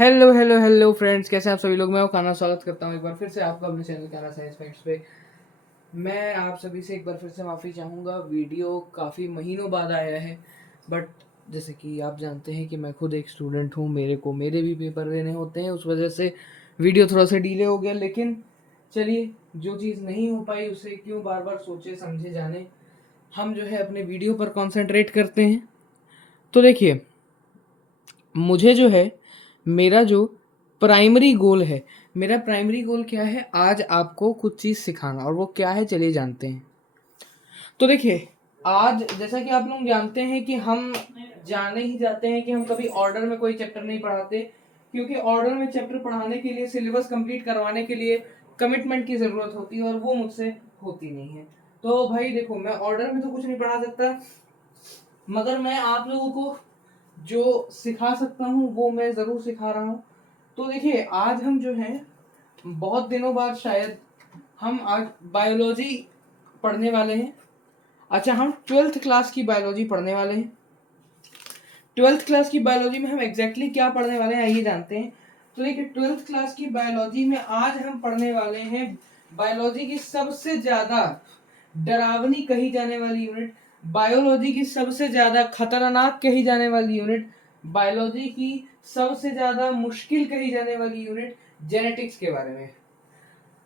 Hello hello hello friends, कैसे हैं आप सभी लोग। मैं खाना स्वागत करता हूँ एक बार फिर से आपका अपने चैनल खाना साइंस फैक्ट्स पे। मैं आप सभी से एक बार फिर से माफ़ी चाहूँगा। वीडियो काफ़ी महीनों बाद आया है, बट जैसे कि आप जानते हैं कि मैं खुद एक स्टूडेंट हूँ, मेरे भी पेपर देने होते हैं, उस वजह से वीडियो थोड़ा सा डिले हो गया। लेकिन चलिए, जो चीज़ नहीं हो पाई उसे क्यों बार बार सोचे समझे जाने, हम जो है अपने वीडियो पर कॉन्सेंट्रेट करते हैं। तो देखिए, मुझे जो है मेरा जो प्राइमरी गोल है, मेरा प्राइमरी गोल क्या है, आज आपको कुछ चीज़ सिखाना। और वो क्या है, चलिए जानते हैं। तो देखिए, आज जैसा कि आप लोग जानते हैं कि हम जाने ही जाते हैं कि हम कभी ऑर्डर में कोई चैप्टर नहीं पढ़ाते, क्योंकि ऑर्डर में चैप्टर पढ़ाने के लिए, सिलेबस कंप्लीट करवाने के लिए कमिटमेंट की ज़रूरत होती है, और वो मुझसे होती नहीं है। तो भाई देखो, मैं ऑर्डर में तो कुछ नहीं पढ़ा सकता, मगर मैं आप लोगों को जो सिखा सकता हूँ वो मैं ज़रूर सिखा रहा हूँ। तो देखिए, आज हम जो हैं बहुत दिनों बाद शायद हम आज बायोलॉजी पढ़ने वाले हैं। अच्छा, हम 12th क्लास की बायोलॉजी पढ़ने वाले हैं। 12th क्लास की बायोलॉजी में हम एग्जैक्टली क्या पढ़ने वाले हैं आइए जानते हैं। तो देखिए, 12th क्लास की बायोलॉजी में आज हम पढ़ने वाले हैं बायोलॉजी की सबसे ज़्यादा डरावनी कही जाने वाली यूनिट, बायोलॉजी की सबसे ज़्यादा खतरनाक कही जाने वाली यूनिट, बायोलॉजी की सबसे ज़्यादा मुश्किल कही जाने वाली यूनिट, जेनेटिक्स के बारे में।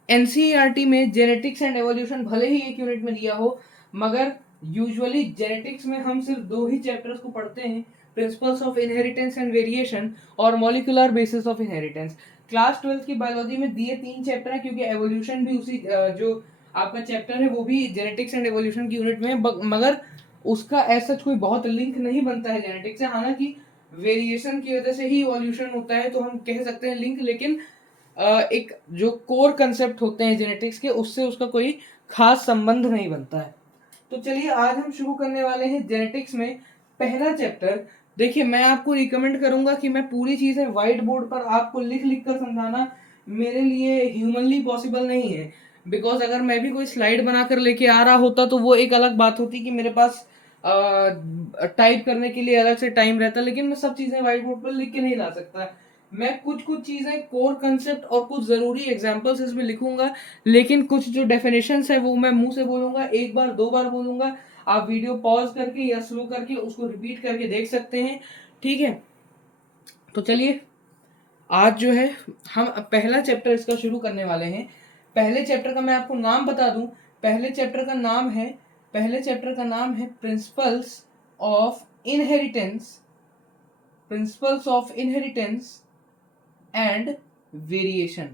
एनसीईआरटी में जेनेटिक्स एंड एवोल्यूशन भले ही एक यूनिट में दिया हो, मगर यूजुअली जेनेटिक्स में हम सिर्फ दो ही चैप्टर्स को पढ़ते हैं, principles of inheritance and variation और molecular basis of inheritance. Class 12th की बायोलॉजी में दिए 3 चैप्टर हैं, क्योंकि एवोल्यूशन भी उसी जो आपका चैप्टर है वो भी जेनेटिक्स एंड एवोल्यूशन की यूनिट में, मगर उसका ऐसा कोई बहुत लिंक नहीं बनता है जेनेटिक्स से। हालांकि वेरिएशन की वजह से ही इवोल्यूशन होता है, तो हम कह सकते हैं लिंक, लेकिन एक जो कोर कंसेप्ट होते हैं जेनेटिक्स के, उससे उसका कोई खास संबंध नहीं बनता है। तो चलिए, आज हम शुरू करने वाले हैं जेनेटिक्स में पहला चैप्टर। देखिए, मैं आपको रिकमेंड करूंगा कि मैं पूरी चीजें व्हाइट बोर्ड पर आपको लिख लिख कर समझाना मेरे लिए ह्यूमनली पॉसिबल नहीं है, बिकॉज अगर मैं भी कोई स्लाइड बनाकर लेके आ रहा होता तो वो एक अलग बात होती कि मेरे पास टाइप करने के लिए अलग से टाइम रहता, लेकिन मैं सब चीजें व्हाइट बोर्ड पर लिख के नहीं ला सकता। मैं कुछ कुछ चीजें, कोर कंसेप्ट और कुछ जरूरी एग्जांपल्स इसमें लिखूंगा, लेकिन कुछ जो डेफिनेशंस है वो मैं मुंह से बोलूंगा, एक बार दो बार बोलूंगा। आप वीडियो पॉज करके या स्लो करके उसको रिपीट करके देख सकते हैं, ठीक है। तो चलिए, आज जो है हम पहला चैप्टर इसका शुरू करने वाले हैं। पहले चैप्टर का मैं आपको नाम बता दूं। पहले चैप्टर का नाम है principles of inheritance, principles of inheritance and variation.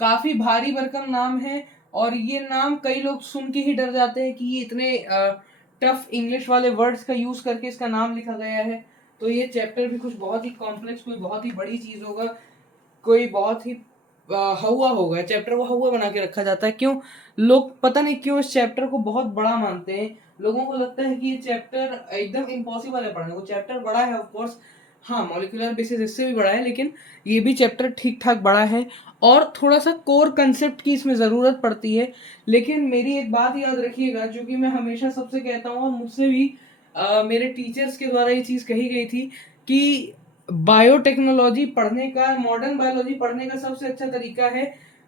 काफी भारी भरकम नाम है, और ये नाम कई लोग सुन के ही डर जाते हैं कि ये इतने टफ इंग्लिश वाले वर्ड्स का यूज करके इसका नाम लिखा गया है। तो ये चैप्टर भी कुछ बहुत ही कॉम्प्लेक्स, कोई बहुत ही बड़ी चीज होगा, कोई बहुत ही हवा होगा। चैप्टर को हवा बना के रखा जाता है। क्यों? लोग पता नहीं क्यों इस चैप्टर को बहुत बड़ा मानते हैं। लोगों को लगता है कि ये चैप्टर एकदम इम्पॉसिबल है पढ़ने को। चैप्टर बड़ा है ऑफ कोर्स, हाँ, मॉलिक्यूलर बेसिस इससे भी बड़ा है, लेकिन ये भी चैप्टर ठीक ठाक बड़ा है, और थोड़ा सा कोर कंसेप्ट की इसमें ज़रूरत पड़ती है। लेकिन मेरी एक बात याद रखिएगा, जो कि मैं हमेशा सबसे कहता हूँ, और मुझसे भी मेरे टीचर्स के द्वारा ये चीज़ कही गई थी कि बायोटेक्नोलॉजी पढ़ने का, मॉडर्न बायोलॉजी पढ़ने का सबसे अच्छा तरीका है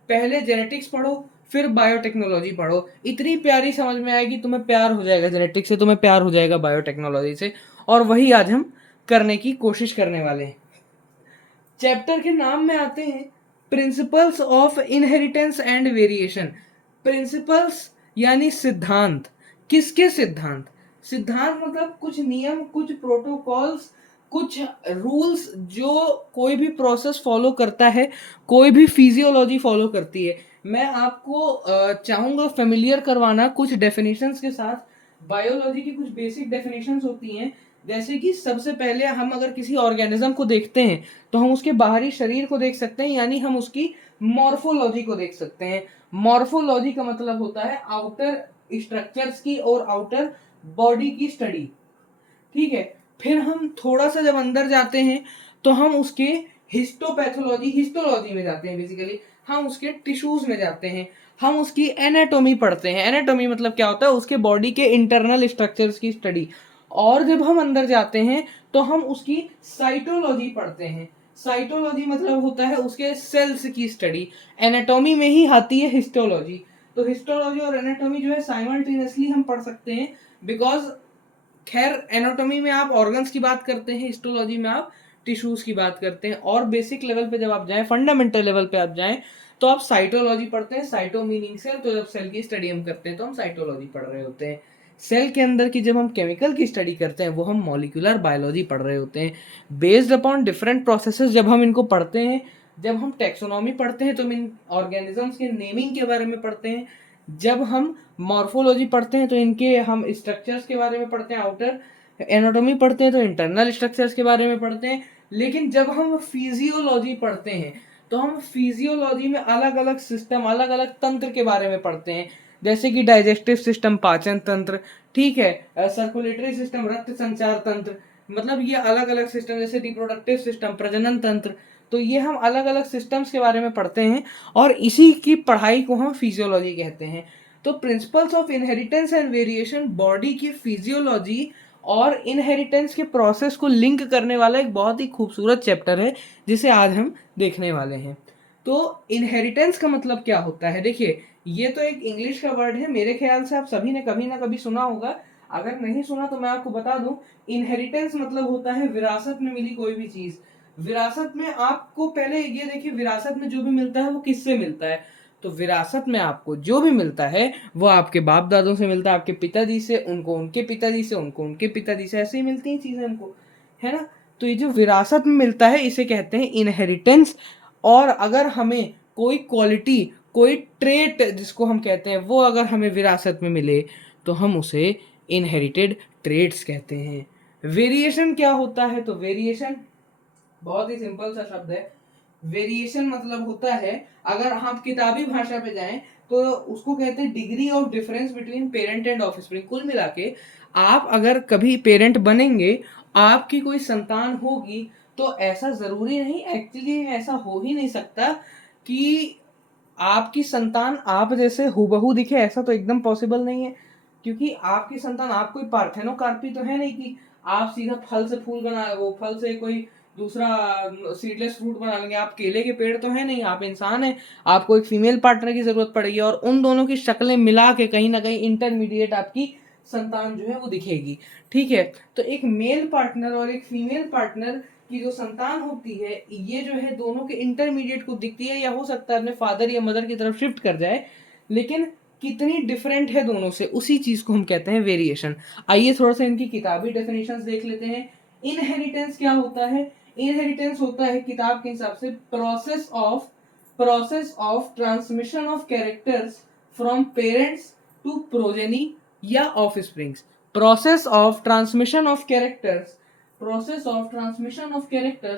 पहले जेनेटिक्स पढ़ो, फिर बायोटेक्नोलॉजी पढ़ो। इतनी प्यारी समझ में आएगी, तुम्हें प्यार हो जाएगा जेनेटिक्स से, तुम्हें प्यार हो जाएगा बायोटेक्नोलॉजी से, और वही आज हम करने की कोशिश करने वाले हैं। चैप्टर के नाम में आते हैं principles of inheritance and variation. Principles यानी सिद्धांत। किसके सिद्धांत? सिद्धांत मतलब कुछ नियम, कुछ प्रोटोकॉल्स, कुछ रूल्स जो कोई भी प्रोसेस फॉलो करता है, कोई भी फिजियोलॉजी फॉलो करती है। मैं आपको चाहूंगा फेमिलियर करवाना कुछ डेफिनेशंस के साथ। बायोलॉजी की कुछ बेसिक डेफिनेशंस होती हैं, जैसे कि सबसे पहले हम अगर किसी ऑर्गेनिज्म को देखते हैं तो हम उसके बाहरी शरीर को देख सकते हैं, यानी हम उसकी मॉर्फोलॉजी को देख सकते हैं। मॉर्फोलॉजी का मतलब होता है आउटर स्ट्रक्चर्स की और आउटर बॉडी की स्टडी, ठीक है। फिर हम थोड़ा सा जब अंदर जाते हैं तो हम उसके हिस्टोपैथोलॉजी, हिस्टोलॉजी में जाते हैं। बेसिकली हम उसके टिश्यूज में जाते हैं, हम उसकी एनाटॉमी पढ़ते हैं। एनाटॉमी मतलब क्या होता है? उसके बॉडी के इंटरनल स्ट्रक्चर्स की स्टडी। और जब हम अंदर जाते हैं तो हम उसकी साइटोलॉजी पढ़ते हैं। साइटोलॉजी मतलब होता है उसके सेल्स की स्टडी। एनाटॉमी में ही आती है हिस्टोलॉजी। तो हिस्टोलॉजी और एनाटॉमी जो है साइमल्टेनियसली हम पढ़ सकते हैं, बिकॉज खैर एनाटॉमी में आप ऑर्गन्स की बात करते हैं, हिस्टोलॉजी में आप टिश्यूज की बात करते हैं, और बेसिक लेवल पे जब आप जाएं, फंडामेंटल लेवल पे आप जाएं, तो आप साइटोलॉजी पढ़ते हैं। साइटो मीनिंग सेल, तो जब सेल की स्टडी हम करते हैं तो हम साइटोलॉजी पढ़ रहे होते हैं। सेल के अंदर की जब हम केमिकल की स्टडी करते हैं वो हम मॉलिक्यूलर बायोलॉजी पढ़ रहे होते हैं। बेस्ड अपॉन डिफरेंट प्रोसेसेस जब हम इनको पढ़ते हैं, जब हम टेक्सोनॉमी पढ़ते हैं तो हम इन ऑर्गेनिजम्स के नेमिंग के बारे में पढ़ते हैं। जब हम मॉर्फोलॉजी पढ़ते हैं तो इनके हम स्ट्रक्चर्स के बारे में पढ़ते हैं, आउटर एनाटॉमी पढ़ते हैं तो इंटरनल स्ट्रक्चर्स के बारे में पढ़ते हैं। लेकिन जब हम फिजियोलॉजी पढ़ते हैं तो हम फिजियोलॉजी में अलग अलग सिस्टम, अलग अलग तंत्र के बारे में पढ़ते हैं, जैसे कि डाइजेस्टिव सिस्टम, पाचन तंत्र, ठीक है, सर्कुलेटरी सिस्टम, रक्त संचार तंत्र, मतलब ये अलग अलग सिस्टम, जैसे रिप्रोडक्टिव सिस्टम, प्रजनन तंत्र। तो ये हम अलग अलग सिस्टम्स के बारे में पढ़ते हैं और इसी की पढ़ाई को हम फिजियोलॉजी कहते हैं। तो principles of inheritance and variation body की फिजियोलॉजी और इनहेरिटेंस के प्रोसेस को लिंक करने वाला एक बहुत ही खूबसूरत चैप्टर है जिसे आज हम देखने वाले हैं। तो इनहेरिटेंस का मतलब क्या होता है? देखिए, ये तो एक इंग्लिश का वर्ड है, मेरे ख्याल से आप सभी ने कभी ना कभी सुना होगा। अगर नहीं सुना तो मैं आपको बता दूं, इनहेरिटेंस मतलब होता है विरासत में मिली कोई भी चीज। विरासत में आपको पहले ये देखिए, विरासत में जो भी मिलता है वो किससे मिलता है? तो विरासत में आपको जो भी मिलता है वो आपके बाप दादों से मिलता है, आपके पिताजी से, उनको उनके पिताजी से, उनको उनके पिताजी से, ऐसे ही मिलती हैं चीजें हमको, है ना। तो ये जो विरासत में मिलता है इसे कहते हैं इनहेरिटेंस। और अगर हमें कोई क्वालिटी, कोई ट्रेट जिसको हम कहते हैं, वो अगर हमें विरासत में मिले तो हम उसे इनहेरिटेड ट्रेट्स कहते हैं। वेरिएशन क्या होता है? तो वेरिएशन बहुत ही सिंपल सा शब्द है। वेरिएशन मतलब होता है, अगर हम किताबी भाषा पे जाएं तो उसको कहते हैं degree of difference between parent and offspring. कुल मिला के आप अगर कभी पेरेंट बनेंगे, आपकी कोई संतान होगी, तो ऐसा जरूरी नहीं, एक्चुअली ऐसा हो ही नहीं सकता कि आपकी संतान आप जैसे हूबहू दिखे, ऐसा तो एकदम पॉसिबल नहीं है। क्योंकि आपकी संतान, आप कोई पार्थेनोकार्पी तो है नहीं कि आप सीधा फल से फूल बना, वो फल से कोई दूसरा सीडलेस फ्रूट बना लेंगे। आप केले के पेड़ तो है नहीं, आप इंसान हैं। आपको एक फीमेल पार्टनर की जरूरत पड़ेगी और उन दोनों की शक्लें मिला के कहीं ना कहीं इंटरमीडिएट आपकी संतान जो है वो दिखेगी, ठीक है। तो एक मेल पार्टनर और एक फीमेल पार्टनर की जो संतान होती है, ये जो है दोनों के इंटरमीडिएट को दिखती है, या हो सकता है अपने फादर या मदर की तरफ शिफ्ट कर जाए, लेकिन कितनी डिफरेंट है दोनों से, उसी चीज को हम कहते हैं वेरिएशन। आइए थोड़ा सा इनकी किताबी डेफिनेशंस देख लेते हैं। इनहेरिटेंस क्या होता है? इनहेरिटेंस होता है किताब के हिसाब से process of transmission of characters from parents to progeny या offsprings. Process of transmission of characters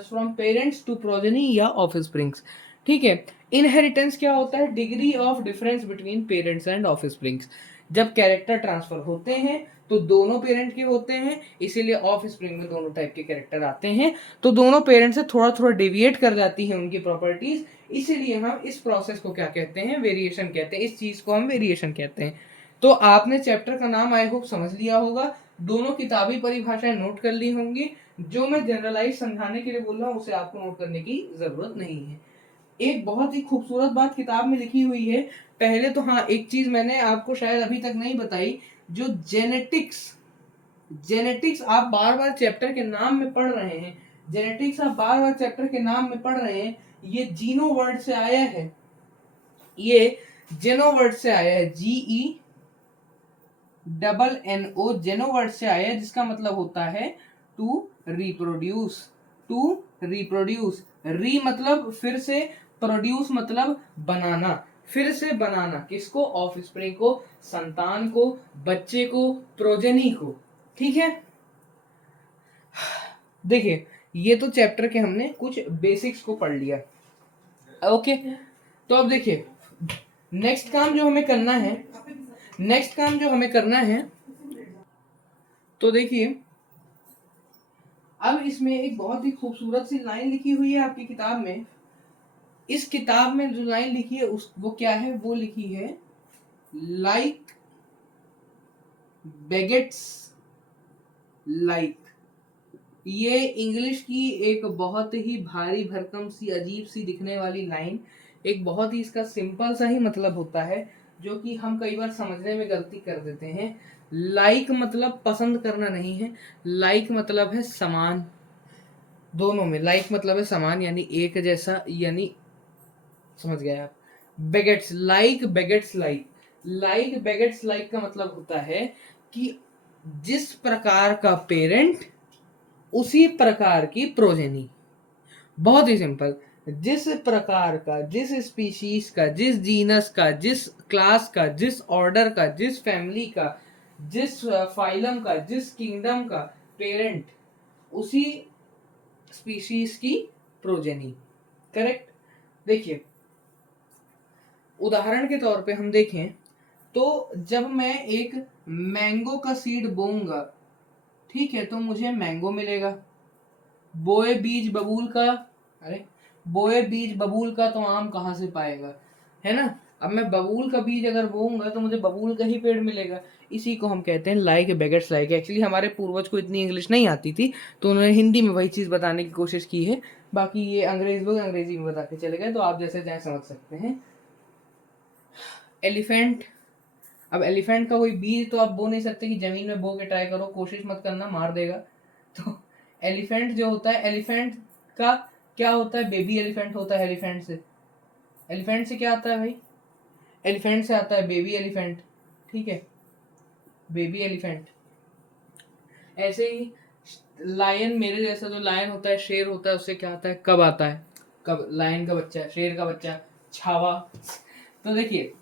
from parents to progeny या ऑफस्प्रिंग्स, ठीक है। इनहेरिटेंस क्या होता है? Degree of difference between parents and offsprings. जब कैरेक्टर ट्रांसफर होते हैं तो दोनों पेरेंट के होते हैं, इसीलिए ऑफ स्प्रिंग में दोनों टाइप के कैरेक्टर आते हैं। तो दोनों पेरेंट से थोड़ा थोड़ा डेविएट कर जाती है उनकी प्रॉपर्टीज, इसीलिए हम इस प्रोसेस को क्या कहते हैं? वेरिएशन कहते हैं। इस चीज को हम वेरिएशन कहते हैं। तो आपने चैप्टर का नाम आई होप समझ लिया होगा, दोनों किताबी परिभाषाएं नोट कर ली होंगी। जो मैं जनरलाइज समझाने के लिए बोल रहा हूँ उसे आपको नोट करने की जरूरत नहीं है। एक बहुत ही खूबसूरत बात किताब में लिखी हुई है। पहले तो हाँ, एक चीज मैंने आपको शायद अभी तक नहीं बताई, जो जेनेटिक्स जेनेटिक्स आप बार बार चैप्टर के नाम में पढ़ रहे हैं, जेनेटिक्स आप बार बार चैप्टर के नाम में पढ़ रहे हैं, ये जीनो वर्ड से आया है, ये जेनो वर्ड से आया है, GENNO, जेनो वर्ड से आया है, जिसका मतलब होता है टू रिप्रोड्यूस। री मतलब फिर से, प्रोड्यूस मतलब बनाना, फिर से बनाना, किसको? ऑफस्प्रिंग को, संतान को, बच्चे को, प्रोजेनी को, ठीक है। देखिए, ये तो चैप्टर के हमने कुछ बेसिक्स को पढ़ लिया, ओके। तो अब देखिए, नेक्स्ट काम जो हमें करना है, तो देखिए, अब इसमें एक बहुत ही खूबसूरत सी लाइन लिखी हुई है आपकी किताब में। इस किताब में जो लाइन लिखी है वो क्या है? वो लिखी है, लाइक बेगेट्स लाइक। ये इंग्लिश की एक बहुत ही भारी भरकम सी अजीब सी दिखने वाली लाइन, एक बहुत ही इसका सिंपल सा ही मतलब होता है, जो कि हम कई बार समझने में गलती कर देते हैं। लाइक मतलब पसंद करना नहीं है, लाइक मतलब है समान। दोनों में लाइक मतलब है समान, यानी एक जैसा, यानी समझ गए आप। बेगेट्स लाइक, बेगेट्स लाइक, लाइक बेगेट्स लाइक का मतलब होता है कि जिस प्रकार का पेरेंट उसी प्रकार की प्रोजेनी। बहुत ही सिंपल। जिस प्रकार का, जिस स्पीशीज का, जिस जीनस का, जिस क्लास का, जिस ऑर्डर का, जिस फैमिली का, जिस फाइलम का, जिस किंगडम का पेरेंट उसी स्पीशीज की प्रोजेनी। करेक्ट। देखिए, उदाहरण के तौर पे हम देखें तो जब मैं एक मैंगो का सीड बोऊंगा, ठीक है, तो मुझे मैंगो मिलेगा। बोए बीज बबूल का, अरे, बोए बीज बबूल का तो आम कहाँ से पाएगा, है ना। अब मैं बबूल का बीज अगर बोऊंगा तो मुझे बबूल का ही पेड़ मिलेगा। इसी को हम कहते हैं लाइक बेगेट्स लाइक। एक्चुअली हमारे पूर्वज को इतनी इंग्लिश नहीं आती थी, तो उन्होंने हिंदी में वही चीज़ बताने की कोशिश की है। बाकी ये अंग्रेज लोग अंग्रेजी में बता के चले गए, तो आप जैसे चाहे समझ सकते हैं। एलिफेंट। अब एलिफेंट का कोई बीज तो आप बो नहीं सकते कि जमीन में बो के ट्राई करो, कोशिश मत करना, मार देगा। तो एलिफेंट जो होता है, एलिफेंट का क्या होता है, बेबी एलिफेंट होता है। एलिफेंट से, एलिफेंट से क्या आता है भाई, एलिफेंट से आता है बेबी एलिफेंट। ठीक है, बेबी एलिफेंट। ऐसे ही लायन, मेरे जैसा जो लायन होता है, शेर होता है, उससे क्या आता है, कब आता है, कब, लायन का बच्चा, शेर का बच्चा, छावा। तो देखिए,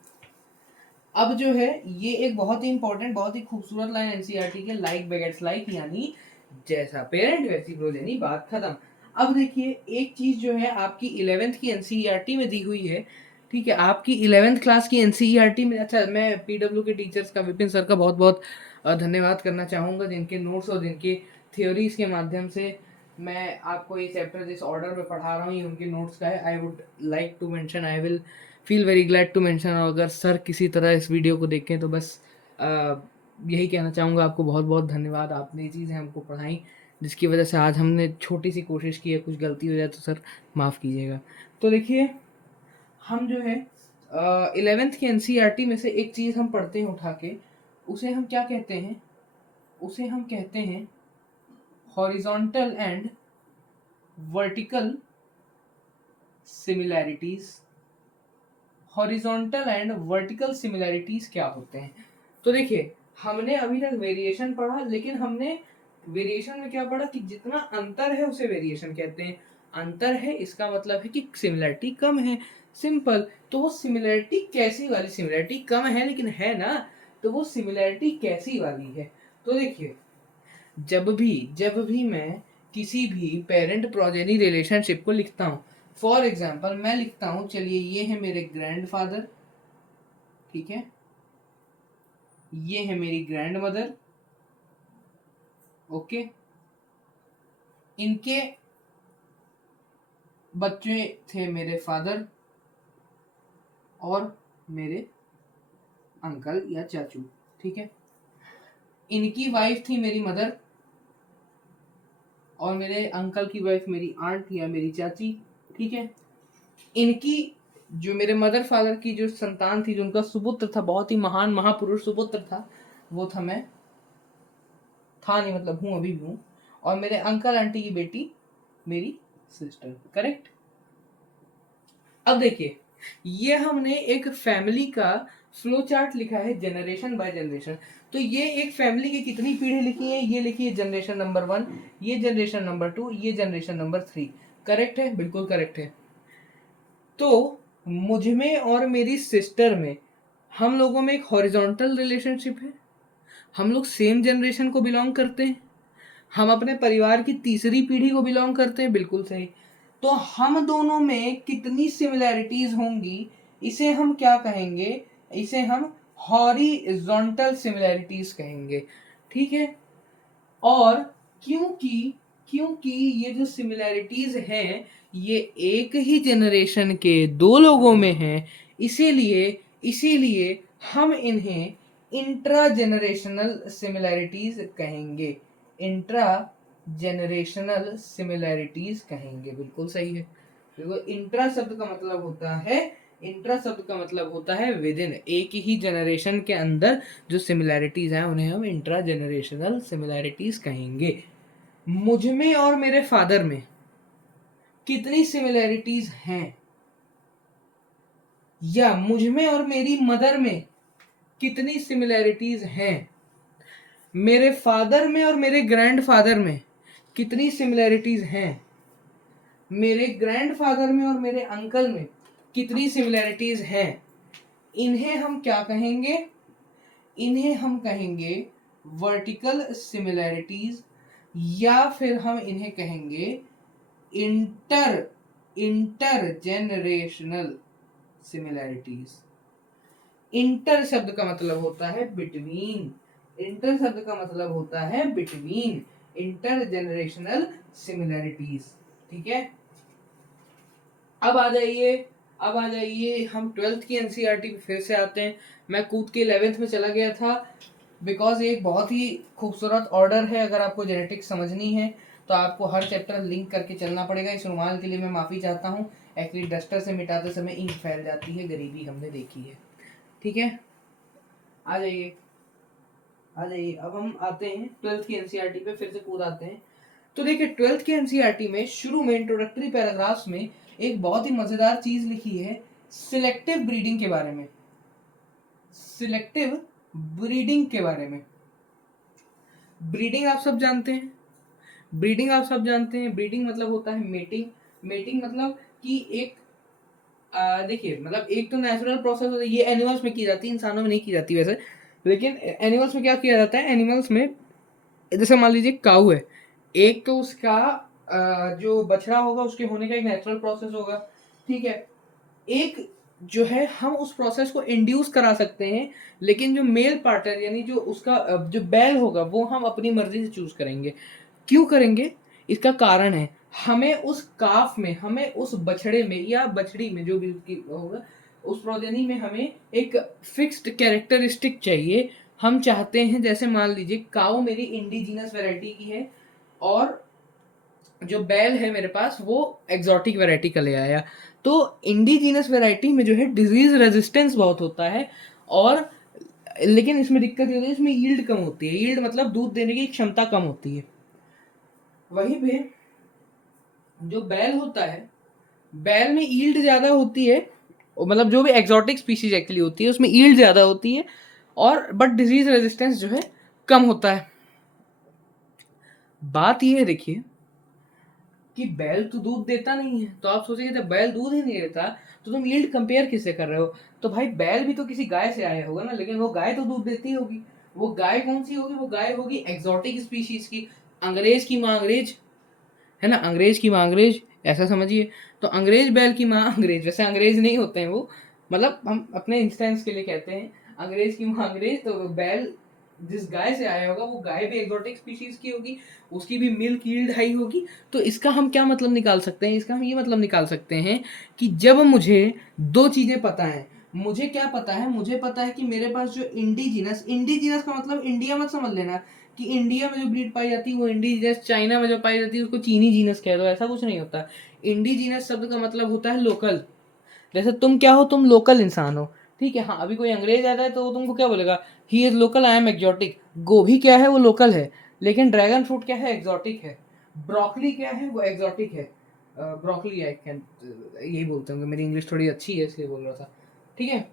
अब जो है ये एक बहुत ही इंपॉर्टेंट, बहुत ही खूबसूरत लाइन एनसीईआरटी के, लाइक बेगेट्स लाइक, यानी जैसा पेरेंट वैसी प्रोजेनी, बात खत्म। अब देखिए, एक चीज जो है आपकी 11th की एनसीईआरटी में दी हुई है। ठीक है, आपकी 11th क्लास की एनसीईआरटी में, अच्छा, मैं पीडब्ल्यू के टीचर्स का, विपिन सर का बहुत बहुत धन्यवाद करना चाहूँगा, जिनके नोट्स और जिनके थ्योरीज के माध्यम से मैं आपको ये चैप्टर जिस ऑर्डर में पढ़ा रहा हूँ, ये उनके नोट्स का है। I would like to mention, I will feel very glad to mention. और अगर सर किसी तरह इस वीडियो को देखें तो बस यही कहना चाहूँगा, आपको बहुत बहुत धन्यवाद, आपने ये चीज़ें हमको पढ़ाई, जिसकी वजह से आज हमने छोटी सी कोशिश की है। कुछ गलती हो जाए तो सर माफ़ कीजिएगा। तो देखिए, हम जो है 11th की एनसीईआरटी में से एक चीज़ हम पढ़ते हैं उठा के, उसे हम क्या कहते हैं, उसे हम कहते हैं horizontal and vertical similarities. Horizontal and vertical similarities क्या होते हैं। तो देखिए, हमने अभी तक वेरिएशन पढ़ा, लेकिन हमने वेरिएशन में क्या पढ़ा कि जितना अंतर है उसे वेरिएशन कहते हैं। अंतर है इसका मतलब है कि सिमिलैरिटी कम है, सिंपल। तो वो सिमिलैरिटी कैसी वाली, सिमिलैरिटी कम है लेकिन है ना, तो वो सिमिलैरिटी कैसी वाली है। तो देखिए, जब भी मैं किसी भी पेरेंट प्रोजेनी रिलेशनशिप को लिखता हूँ, फॉर एग्जाम्पल मैं लिखता हूँ, चलिए ये है मेरे ग्रैंडफादर, ठीक है, ये है मेरी ग्रैंड मदर, ओके, इनके बच्चे थे मेरे फादर और मेरे अंकल या चाचू, ठीक है, इनकी वाइफ थी मेरी मदर और मेरे अंकल की वाइफ मेरी आंट या मेरी चाची, ठीक है। इनकी, जो मेरे मदर फादर की जो संतान थी, जो उनका सुपुत्र था, बहुत ही महान महापुरुष सुपुत्र था, वो था मैं, था नहीं मतलब हूँ, अभी भी हूँ। और मेरे अंकल आंटी की बेटी मेरी सिस्टर, करेक्ट। अब देखिए, ये हमने एक फैमिली का फ्लो चार्ट लिखा है जनरेशन बाय जनरेशन। तो ये एक फैमिली की कितनी पीढ़ी लिखी है, ये लिखी है जनरेशन नंबर 1, ये जनरेशन नंबर 2, ये जनरेशन नंबर 3। करेक्ट है, बिल्कुल करेक्ट है। तो मुझ में और मेरी सिस्टर में, हम लोगों में एक हॉरिजॉन्टल रिलेशनशिप है, हम लोग सेम जनरेशन को बिलोंग करते हैं, हम अपने परिवार की तीसरी पीढ़ी को बिलोंग करते हैं, बिल्कुल सही। तो हम दोनों में कितनी सिमिलैरिटीज होंगी, इसे हम क्या कहेंगे, इसे हम हॉरिजॉन्टल सिमिलैरिटीज कहेंगे, ठीक है। और क्योंकि क्योंकि ये जो सिमिलैरिटीज हैं, ये एक ही जनरेशन के दो लोगों में हैं, इसीलिए इसीलिए हम इन्हें इंट्रा जनरेशनल सिमिलैरिटीज कहेंगे। इंट्रा जनरेशनल सिमिलैरिटीज कहेंगे। बिल्कुल सही है। देखो इंट्रा शब्द का मतलब होता है, इंट्रा शब्द का मतलब होता है विद इन, एक ही जनरेशन के अंदर जो सिमिलैरिटीज हैं उन्हें हम इंट्रा जनरेशनल सिमिलैरिटीज कहेंगे। मुझ में और मेरे फादर में कितनी सिमिलैरिटीज हैं, या मुझ में और मेरी मदर में कितनी सिमिलैरिटीज हैं, मेरे फादर में और मेरे ग्रैंडफादर में कितनी सिमिलैरिटीज हैं, मेरे ग्रैंडफादर में और मेरे अंकल में कितनी सिमिलैरिटीज हैं, इन्हें हम क्या कहेंगे? इन्हें हम कहेंगे वर्टिकल सिमिलैरिटीज, या फिर हम इन्हें कहेंगे इंटरजेनरेशनल सिमिलैरिटीज। इंटर शब्द का मतलब होता है बिटवीन, इंटर शब्द का मतलब होता है बिटवीन, इंटरजेनरेशनल सिमिलैरिटीज। ठीक है, अब आ जाइए हम 12th की एनसीईआरटी पे फिर से आते हैं। मैं कूद के 11th में चला गया था बिकॉज एक बहुत ही खूबसूरत ऑर्डर है। अगर आपको जेनेटिक्स समझनी है तो आपको हर चैप्टर लिंक करके चलना पड़ेगा। इस रुमाल के लिए मैं माफ़ी चाहता हूँ, एक्चुअली डस्टर से मिटाते समय इंक फैल जाती है, गरीबी हमने देखी है। ठीक है, आ जाइए अब हम आते हैं 12th की एनसीईआरटी पे, फिर से कूद आते हैं। तो देखिए 12th के एनसीईआरटी में शुरू में इंट्रोडक्टरी पैराग्राफ्स में एक बहुत ही मजेदार चीज लिखी है सिलेक्टिव ब्रीडिंग के बारे में। सिलेक्टिव ब्रीडिंग के बारे में। ब्रीडिंग आप सब जानते हैं, ब्रीडिंग मतलब होता है मेटिंग। मेटिंग मतलब कि एक देखिए मतलब एक तो नेचुरल प्रोसेस होता है, ये एनिमल्स में की जाती है, इंसानों में नहीं की जाती वैसे, लेकिन एनिमल्स में क्या किया जाता है? एनिमल्स में जैसे मान लीजिए काऊ है, एक तो उसका जो बछड़ा होगा उसके होने का एक नेचुरल प्रोसेस होगा। ठीक है, एक जो है हम उस प्रोसेस को इंड्यूस करा सकते हैं, लेकिन जो मेल पार्टनर यानी जो उसका जो बैल होगा वो हम अपनी मर्जी से चूज करेंगे। क्यों करेंगे? इसका कारण है, हमें उस काफ में, हमें उस बछड़े में या बछड़ी में जो भी उसकी होगा उस प्रोजेनी में हमें एक फिक्स्ड कैरेक्टरिस्टिक चाहिए। हम चाहते हैं जैसे मान लीजिए काऊ मेरी इंडिजिनस वैरायटी की है और जो बैल है मेरे पास वो एग्जॉटिक वैरायटी का ले आया, तो इंडिजिनस वैरायटी में जो है डिजीज रेजिस्टेंस बहुत होता है, और लेकिन इसमें दिक्कत ये होती है इसमें यील्ड कम होती है। यील्ड मतलब दूध देने की क्षमता कम होती है। वहीं पे जो बैल होता है, बैल में यील्ड ज्यादा होती है, मतलब जो भी एक्सोटिक स्पीशीज एक्चुअली होती है उसमें यील्ड ज्यादा होती है, और बट डिजीज रेजिस्टेंस जो है कम होता है। बात ये है देखिए कि बैल तो दूध देता नहीं है, तो आप सोचेंगे जब बैल दूध ही नहीं देता तो तुम यील्ड कंपेयर किससे कर रहे हो? तो भाई बैल भी तो किसी गाय से आया होगा ना, लेकिन वो गाय तो दूध देती होगी। वो गाय कौन सी होगी? वो गाय होगी एक्सोटिक स्पीशीज की, अंग्रेज की माँ अंग्रेज, है ना, अंग्रेज की माँ अंग्रेज, ऐसा समझिए। तो अंग्रेज बैल की माँ अंग्रेज, वैसे अंग्रेज नहीं होते हैं वो, मतलब हम अपने इंस्टेंस के लिए कहते हैं अंग्रेज की माँ अंग्रेज। तो बैल जिस गाय से आया होगा वो गाय भी एक्सोटिक स्पीशीज की होगी, उसकी भी मिल्क यील्ड हाई होगी। तो इसका हम क्या मतलब निकाल सकते हैं? इसका हम ये मतलब निकाल सकते हैं कि जब मुझे दो चीजें पता है, मुझे क्या पता है? मुझे पता है कि मेरे पास जो इंडिजिनस, इंडिजिनस का मतलब इंडिया मत समझ लेना कि इंडिया में जो ब्रीड पाई जाती है वो इंडिजिनस, चाइना में जो पाई जाती है उसको चीनी जीनस कह दो, ऐसा कुछ नहीं होता। इंडिजिनस शब्द का मतलब होता है लोकल। जैसे तुम क्या हो? तुम लोकल इंसान हो। ठीक है, हाँ, अभी कोई अंग्रेज आता है तो वो तुमको क्या बोलेगा? He is local, I am exotic. गोभी क्या है? वो लोकल है। लेकिन ड्रैगन फ्रूट क्या है? एक्जॉटिक है। ब्रोकली क्या है? वो एक्जॉटिक है। ब्रोकली आई कैन यही बोलते होंगे, मेरी इंग्लिश थोड़ी अच्छी है इसलिए बोल रहा था। ठीक है,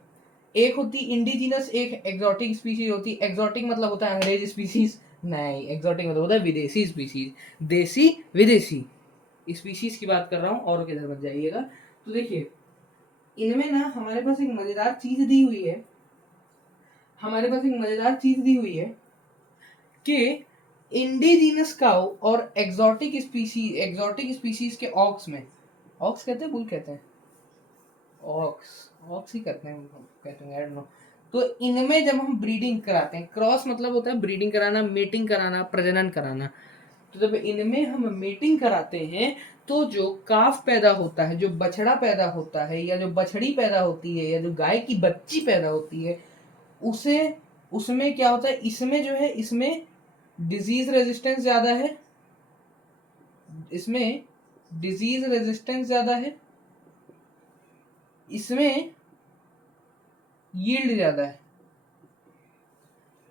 एक होती इंडिजिनस, एक एक्सोटिक स्पीशीज होती। एक्सोटिक मतलब होता है अंग्रेज स्पीशीज, नहीं, एक्सोटिक मतलब होता है विदेशी स्पीशीज, देसी विदेशी स्पीशीज की बात कर रहा हूँ, और किधर मत जाइएगा। तो देखिए इनमें ना हमारे पास एक मजेदार चीज दी हुई है, हमारे पास एक मजेदार चीज दी हुई है कि इंडिजिनस काउ और एक्सोटिक स्पीशीज के ऑक्स में, ऑक्स कहते हैं, बुल कहते हैं, ऑक्स, ऑक्स ही करते हैं, कहते हैं, आई डोंट नो। तो इनमें जब हम ब्रीडिंग कराते हैं, क्रॉस मतलब होता है ब्रीडिंग कराना, मेटिंग कराना, प्रजनन कराना। तो जब इनमें हम मीटिंग कराते हैं तो जो काफ पैदा होता है, जो बछड़ा पैदा होता है, या जो बछड़ी पैदा होती है, या जो गाय की बच्ची पैदा होती है, उसे उसमें क्या होता है? इसमें जो है इसमें डिजीज रेजिस्टेंस ज्यादा है, इसमें डिजीज रेजिस्टेंस ज्यादा है, इसमें यील्ड ज्यादा है।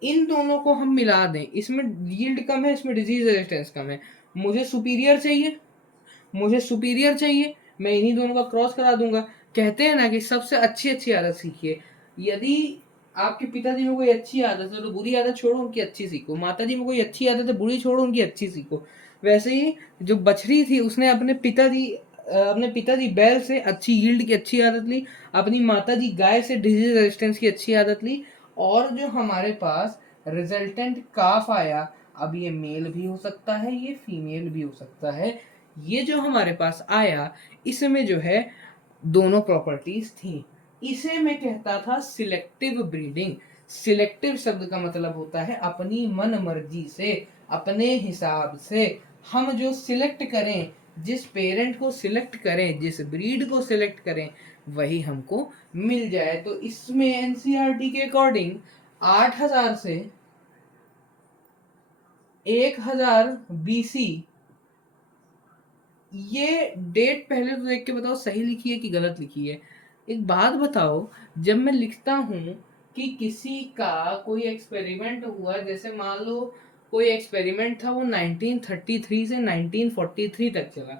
इन दोनों को हम मिला दें, इसमें यील्ड कम है, इसमें डिजीज रेजिस्टेंस कम है, मुझे सुपीरियर चाहिए, मुझे सुपीरियर चाहिए, मैं इन्हीं दोनों का क्रॉस करा दूंगा। कहते हैं ना कि सबसे अच्छी अच्छी आदत सीखिए। यदि आपके पिताजी में कोई अच्छी आदत है तो बुरी आदत छोड़ो, उनकी अच्छी सीखो। माताजी में कोई अच्छी आदत है, बुरी छोड़ो, उनकी अच्छी सीखो। वैसे ही जो बछड़ी थी उसने अपने पिताजी बैल से अच्छी यील्ड की अच्छी आदत ली, अपनी माताजी गाय से डिजीज रेजिस्टेंस की अच्छी आदत ली, और जो हमारे पास रिजल्टेंट काफ आया, अब ये मेल भी हो सकता है, ये फीमेल भी हो सकता है, ये जो हमारे पास आया इसमें जो है दोनों प्रॉपर्टीज थी। इसे मैं कहता था सिलेक्टिव ब्रीडिंग। सिलेक्टिव शब्द का मतलब होता है अपनी मन मर्जी से, अपने हिसाब से हम जो सिलेक्ट करें, जिस पेरेंट को सिलेक्ट करें, जिस ब्रीड को सिलेक्ट करें, वही हमको मिल जाए। तो इसमें एनसीईआरटी के अकॉर्डिंग 8000 से 1000 बीसी, ये डेट पहले तो देख के बताओ सही लिखी है कि गलत लिखी है। एक बात बताओ, जब मैं लिखता हूँ कि किसी का कोई एक्सपेरिमेंट हुआ, जैसे मान लो कोई एक्सपेरिमेंट था वो 1933 से 1943 तक चला,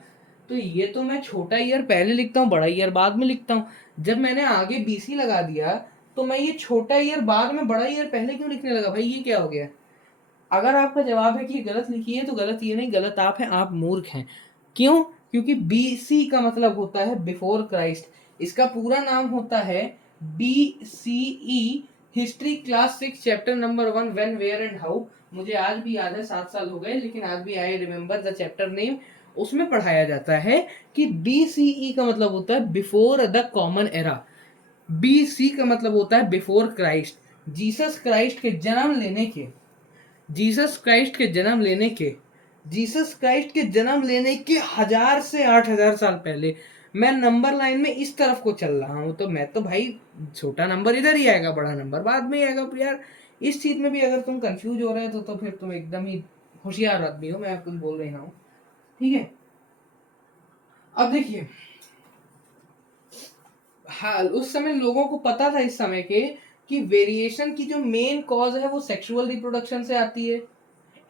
तो ये तो मैं छोटा ईयर पहले लिखता हूँ, बड़ा ईयर बाद में लिखता हूँ। जब मैंने आगे बीसी लगा दिया तो मैं ये छोटा ईयर बाद में बड़ा ईयर पहले क्यों लिखने लगा? भाई ये क्या हो गया? अगर आपका जवाब है कि गलत लिखी है तो गलत ये नहीं, गलत आप हैं, आप मूर्ख हैं। क्यों? क्योंकि बीसी का मतलब होता है बिफोर क्राइस्ट। इसका पूरा नाम होता है BCE, history class 6 chapter number 1 when where and how. मुझे आज भी याद है, 7 साल हो गए लेकिन आज भी I remember the chapter name. उसमें पढ़ाया जाता है कि BCE का मतलब होता है before the common era. BC का मतलब होता है बिफोर क्राइस्ट, जीसस क्राइस्ट के जन्म लेने के, जीसस क्राइस्ट के जन्म लेने के, जीसस क्राइस्ट के जन्म लेने के 1000 से 8000 साल पहले। मैं नंबर लाइन में इस तरफ को चल रहा हूँ, तो मैं तो भाई छोटा नंबर इधर ही आएगा, बड़ा नंबर बाद में ही आएगा। तो यार इस चीज में भी अगर तुम कंफ्यूज हो रहे हो तो फिर तुम एकदम ही होशियार आदमी हो, मैं कुछ बोल रही हूँ। ठीक है, अब देखिए, हाँ उस समय लोगों को पता था इस समय के कि वेरिएशन की जो मेन कॉज है वो सेक्सुअल रिप्रोडक्शन से आती है।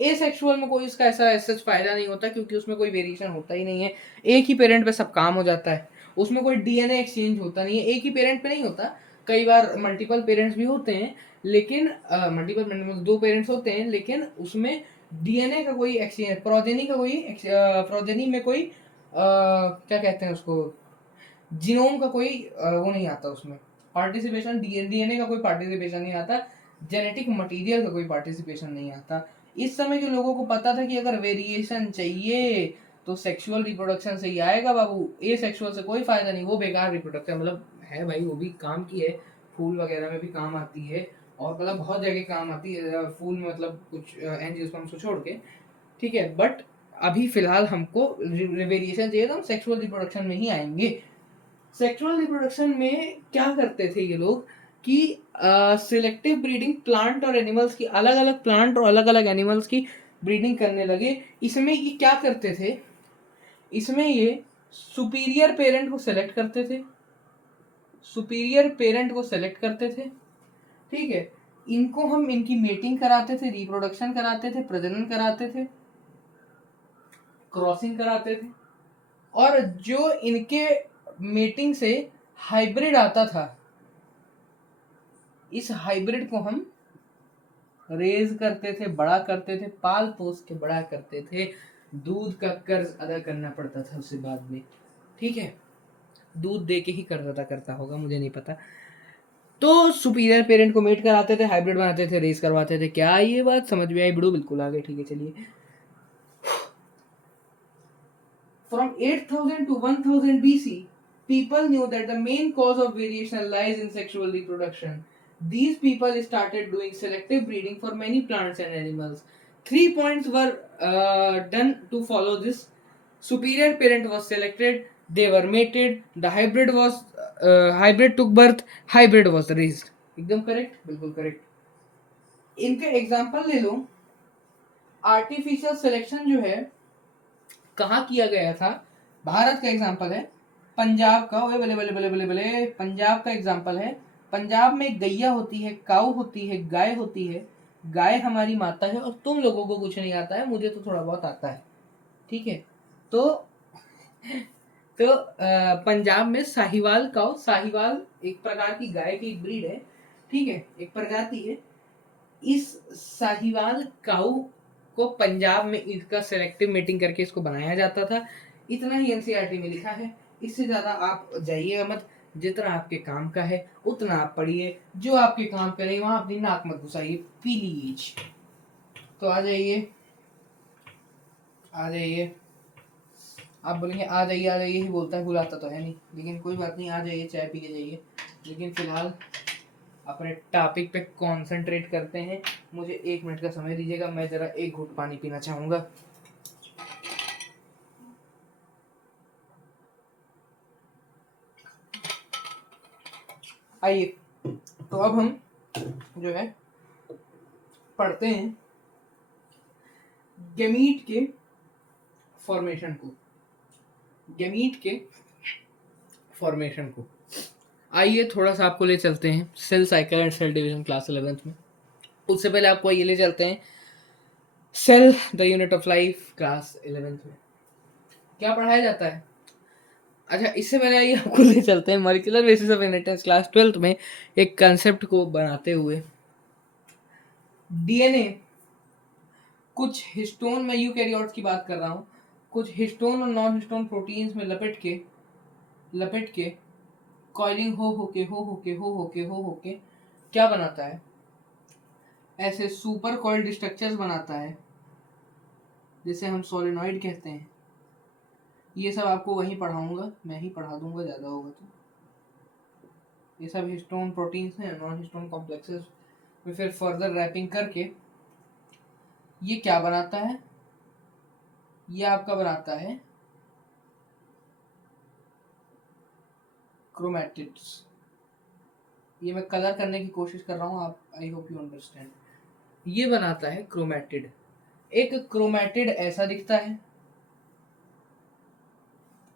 एसेक्सुअल में कोई इसका ऐसा सच फायदा नहीं होता क्योंकि उसमें कोई वेरिएशन होता ही नहीं है, एक ही पेरेंट पे सब काम हो जाता है, उसमें कोई डीएनए एक्सचेंज होता नहीं है, एक ही पेरेंट पे नहीं होता, कई बार मल्टीपल पेरेंट्स भी होते हैं, लेकिन मल्टीपल 2 पेरेंट्स होते हैं, लेकिन उसमें डीएनए का कोई एक्सचेंज, प्रोजेनी में कोई क्या कहते हैं उसको, जीनोम का कोई वो नहीं आता, उसमें पार्टिसिपेशन, डीएनए का कोई पार्टिसिपेशन नहीं आता, जेनेटिक मटेरियल का कोई पार्टिसिपेशन नहीं आता। इस समय के लोगों को पता था कि अगर वेरिएशन चाहिए तो सेक्सुअल रिप्रोडक्शन से ही आएगा बाबू, ए सेक्सुअल से कोई फायदा नहीं, वो बेकार रिप्रोडक्शन मतलब है भाई, वो भी काम की है, फूल वगैरह में भी काम आती है, और मतलब बहुत जगह काम आती है फूल में, मतलब कुछ एंजियोस्पर्म्स को छोड़ के। ठीक है, बट अभी फिलहाल हमको वेरिएशन चाहिए तो हम सेक्सुअल रिप्रोडक्शन में ही आएंगे। सेक्सुअल रिप्रोडक्शन में क्या करते थे ये लोग कि सिलेक्टिव ब्रीडिंग, प्लांट और एनिमल्स की, अलग अलग प्लांट और अलग अलग एनिमल्स की ब्रीडिंग करने लगे। इसमें ये क्या करते थे, इसमें ये सुपीरियर पेरेंट को सेलेक्ट करते थे, सुपीरियर पेरेंट को सेलेक्ट करते थे। ठीक है, इनको हम इनकी मेटिंग कराते थे, रिप्रोडक्शन कराते थे, प्रजनन कराते थे, क्रॉसिंग कराते थे, और जो इनके मेटिंग से हाइब्रिड आता था, इस हाइब्रिड को हम रेज करते थे, बड़ा करते थे, पाल पोस के बड़ा करते थे, दूध का कर्ज अदा करना पड़ता था उसे बाद में। ठीक है, दूध दे के ही कर्ज अदा करता होगा, मुझे नहीं पता। तो सुपीरियर पेरेंट को मेट कराते थे, हाइब्रिड बनाते थे, रेस करवाते थे। क्या ये बात समझ में आई बिड़ू? बिल्कुल आ गई। ठीक है, चलिए। From 8000 to 1000 BC, people knew that the main cause of variation lies in sexual reproduction. These people started doing selective breeding for many plants and animals. 3 points were done to follow this. Superior parent was selected, they were mated, the hybrid took birth, hybrid was raised. एकदम correct, बिल्कुल correct. इनके example ले लो। Artificial selection जो है कहाँ किया गया था? भारत का एग्जाम्पल है, पंजाब का, ओए बले बले बले बले बले, पंजाब का एग्जाम्पल है। पंजाब में गैया होती है, काऊ होती है, गाय होती है। गाय हमारी माता है, और तुम लोगों को कुछ नहीं आता है, मुझे तो थोड़ा बहुत आता है, ठीक है। तो पंजाब में साहिवाल काऊ, साहिवाल एक प्रकार की गाय की ब्रीड है, ठीक है, एक प्रजाति है। इस साहिवाल काऊ को पंजाब में इसका सेलेक्टिव मेटिंग करके इसको बनाया जाता था। इतना ही एनसीईआरटी में लिखा है, इससे ज्यादा आप जाइएगा मत। जितना आपके काम का है उतना आप पढ़िए, जो आपके काम करे वहां अपनी नाक मत घुसाइए प्लीज। तो आ जाइए, आ जाइए। आप बोलेंगे आ जाइए आ जाइए ही बोलता है, बुलाता तो है नहीं, लेकिन कोई बात नहीं, आ जाइए, चाय पी के जाइए। लेकिन फिलहाल अपने टॉपिक पे कंसंट्रेट करते हैं। मुझे 1 मिनट का समय दीजिएगा, मैं जरा एक घूंट पानी पीना चाहूंगा। आइए, तो अब हम जो है पढ़ते हैं गैमीट के फॉर्मेशन को, गैमीट के फॉर्मेशन को। आइए थोड़ा सा आपको ले चलते हैं cell cycle and cell division class 11th में। उससे पहले आपको ये ले चलते हैं cell the unit of life class 11th में। क्या पढ़ाया जाता है? अच्छा, इससे पहले आइए आपको ले चलते हैं molecular basis of inheritance class 12th में एक कंसेप्ट को बनाते हुए। डीएनए कुछ हिस्टोन, मैं यूकैरियोट्स की बात कर रहा हूँ, कुछ हिस्टोन और नॉन हिस्टोन प्रोटीन्स में लपेट के कॉइलिंग हो के क्या बनाता है? ऐसे सुपर कॉइल्ड स्ट्रक्चर्स बनाता है, जिसे हम सोलेनॉइड कहते हैं। ये सब आपको वहीं पढ़ाऊंगा, मैं ही पढ़ा दूंगा, ज़्यादा होगा तो। ये सब हिस्टोन प्रोटीन्स हैं, नॉन हिस्टोन कॉम्प्लेक्सेस में फिर फर्दर रैपिंग करके ये क्या बनाता है? ये आपका बनाता है क्रोमैटिड्स। ये मैं कलर करने की कोशिश कर रहा हूँ, आप, आई होप यू अंडरस्टैंड। ये बनाता है क्रोमैटिड। एक क्रोमैटिड ऐसा दिखता है,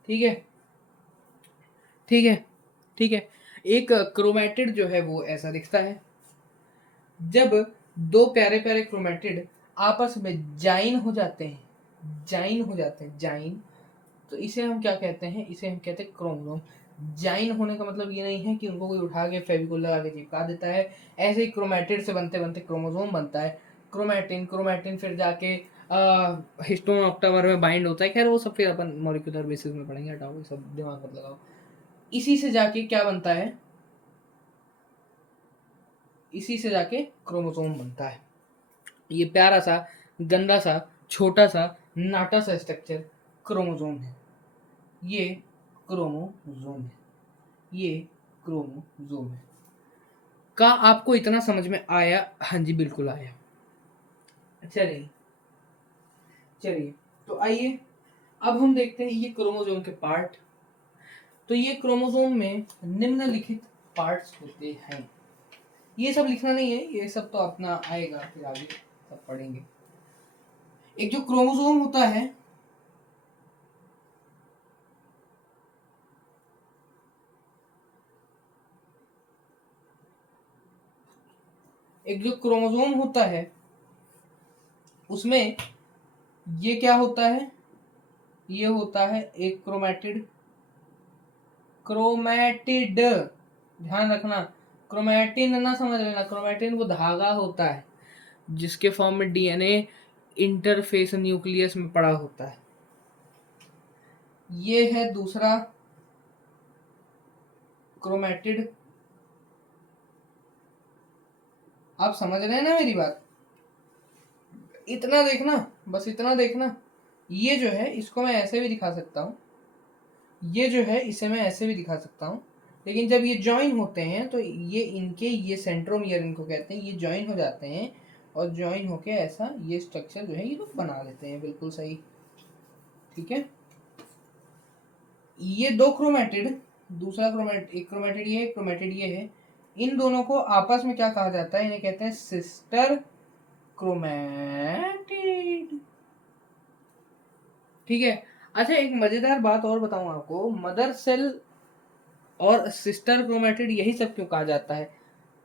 ठीक है, ठीक है, ठीक है। एक क्रोमैटिड जो है वो ऐसा दिखता है। जब दो प्यारे प्यारे क्रोमैटिड आपस में जाइन हो जाते हैं, जाइन, तो इसे हम क्या कहते हैं? इसे हम कहते हैं क्रोमोसोम। जाइन होने का मतलब ये नहीं है कि उनको कोई उठा के फेविकोल लगा के चिपका देता है। ऐसे ही क्रोमैटिड से बनते बनते क्रोमोसोम बनता है। क्रोमैटिन फिर जाके हिस्टोन ऑक्टामर में बाइंड होता है। खैर वो सब फिर अपन मॉलिक्यूलर बेसिस में पढ़ेंगे, हटाओ ये सब, दिमाग मत लगाओ। इसी से जाके क्या बनता है? इसी से जाके क्रोमोसोम बनता है। ये प्यारा सा, गंदा सा, छोटा सा, नाटा सा स्ट्रक्चर क्रोमोसोम है। ये क्रोमोसोम है, ये क्रोमोसोम है। का आपको इतना समझ में आया? हाँ जी, बिल्कुल आया। चलिए चलिए, तो आइए अब हम देखते हैं ये क्रोमोसोम के पार्ट। तो ये क्रोमोसोम में निम्नलिखित पार्ट्स होते हैं। ये सब लिखना नहीं है, ये सब तो अपना आएगा, फिर आगे सब पढ़ेंगे। एक जो क्रोमोसोम होता है, एक जो क्रोमोसोम होता है उसमें ये क्या होता है? ये होता है एक क्रोमैटिड। क्रोमैटिड, ध्यान रखना, क्रोमैटिन ना समझ लेना। क्रोमैटिन वो धागा होता है जिसके फॉर्म में डीएनए इंटरफेस न्यूक्लियस में पड़ा होता है। ये है दूसरा क्रोमैटिड। आप समझ रहे हैं ना मेरी बात? इतना देखना, बस इतना देखना। ये जो है इसको मैं ऐसे भी दिखा सकता हूँ, ये जो है इसे मैं ऐसे भी दिखा सकता हूँ। लेकिन जब ये ज्वाइन होते हैं तो ये इनके, ये सेंट्रोमियर इनको कहते हैं, ये ज्वाइन हो जाते हैं और ज्वाइन होके ऐसा ये स्ट्रक्चर जो है ये लोग बना लेते हैं। बिल्कुल सही, ठीक है। ये दो क्रोमैटिड, दूसरा क्रोमैटिड, एक क्रोमैटिड ये, एक क्रोमैटिड ये है। इन दोनों को आपस में क्या कहा जाता है? इन्हें कहते हैं सिस्टर क्रोमैटिड, ठीक है। अच्छा, एक मजेदार बात और बताऊं आपको, मदर सेल और सिस्टर क्रोमेटिड यही सब क्यों कहा जाता है?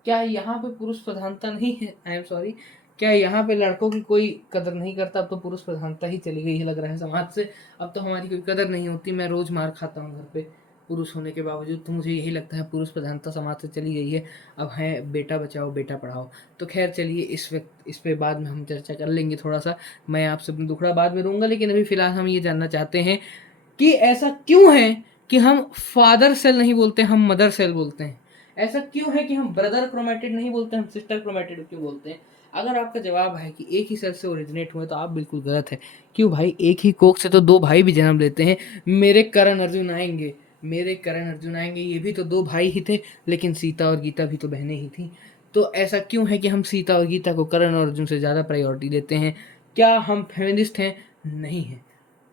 क्या यहाँ पे पुरुष प्रधानता नहीं है? आई एम सॉरी, क्या यहाँ पे लड़कों की कोई कदर नहीं करता? अब तो पुरुष प्रधानता ही चली गई है लग रहा है समाज से। अब तो हमारी कोई कदर नहीं होती। मैं रोज मार खाता हूँ घर पे पुरुष होने के बावजूद, तो मुझे यही लगता है पुरुष प्रधानता समाज से चली गई है। अब है बेटा बचाओ बेटा पढ़ाओ। तो खैर चलिए, इस पे बाद में हम चर्चा कर लेंगे थोड़ा सा। मैं आपसे अपना दुखड़ा बाद में दूंगा, लेकिन अभी फिलहाल हम ये जानना चाहते हैं कि ऐसा क्यों है कि हम फादर सेल नहीं बोलते, हम मदर सेल बोलते हैं? ऐसा क्यों है कि हम ब्रदर क्रोमेटिड नहीं बोलते, हम सिस्टर क्रोमेटिड क्यों बोलते हैं? अगर आपका जवाब है कि एक ही सेल से ओरिजिनेट हुए, तो आप बिल्कुल गलत है। क्यों भाई, एक ही कोख से तो दो भाई भी जन्म लेते हैं। मेरे करण अर्जुन आएंगे, मेरे करण अर्जुन आएंगे, ये भी तो दो भाई ही थे, लेकिन सीता और गीता भी तो बहनें ही थी। तो ऐसा क्यों है कि हम सीता और गीता को करण और अर्जुन से ज़्यादा प्रायोरिटी देते हैं? क्या हम फेमिनिस्ट हैं? नहीं है।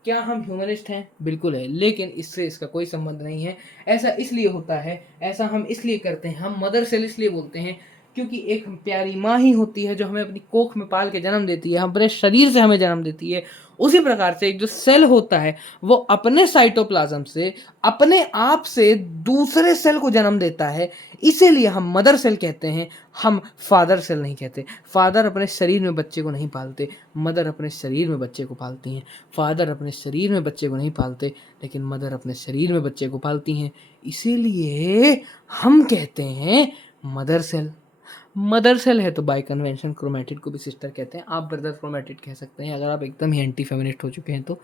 क्या हम ह्यूमनिस्ट हैं? बिल्कुल है, लेकिन इससे इसका कोई संबंध नहीं है। ऐसा इसलिए होता है, ऐसा हम इसलिए करते हैं, हम मदर सेल इसलिए बोलते हैं क्योंकि एक प्यारी माँ ही होती है जो हमें अपनी कोख में पाल के जन्म देती है, अपने शरीर से हमें जन्म देती है। उसी प्रकार से एक जो सेल होता है, वो अपने साइटोप्लाज्म से अपने आप से दूसरे सेल को जन्म देता है। इसीलिए हम मदर सेल कहते हैं, हम फादर सेल नहीं कहते। फादर अपने शरीर में बच्चे को नहीं पालते, मदर अपने शरीर में बच्चे को पालती हैं। फादर अपने शरीर में बच्चे को नहीं पालते, लेकिन मदर अपने शरीर में बच्चे को पालती हैं। इसीलिए हम कहते हैं मदर सेल। मदर सेल है तो बाय कन्वेंशन क्रोमेटिड को भी सिस्टर कहते हैं। आप ब्रदर क्रोमेटिड कह सकते हैं अगर आप एकदम ही एंटी फेमिनिस्ट हो चुके हैं तो।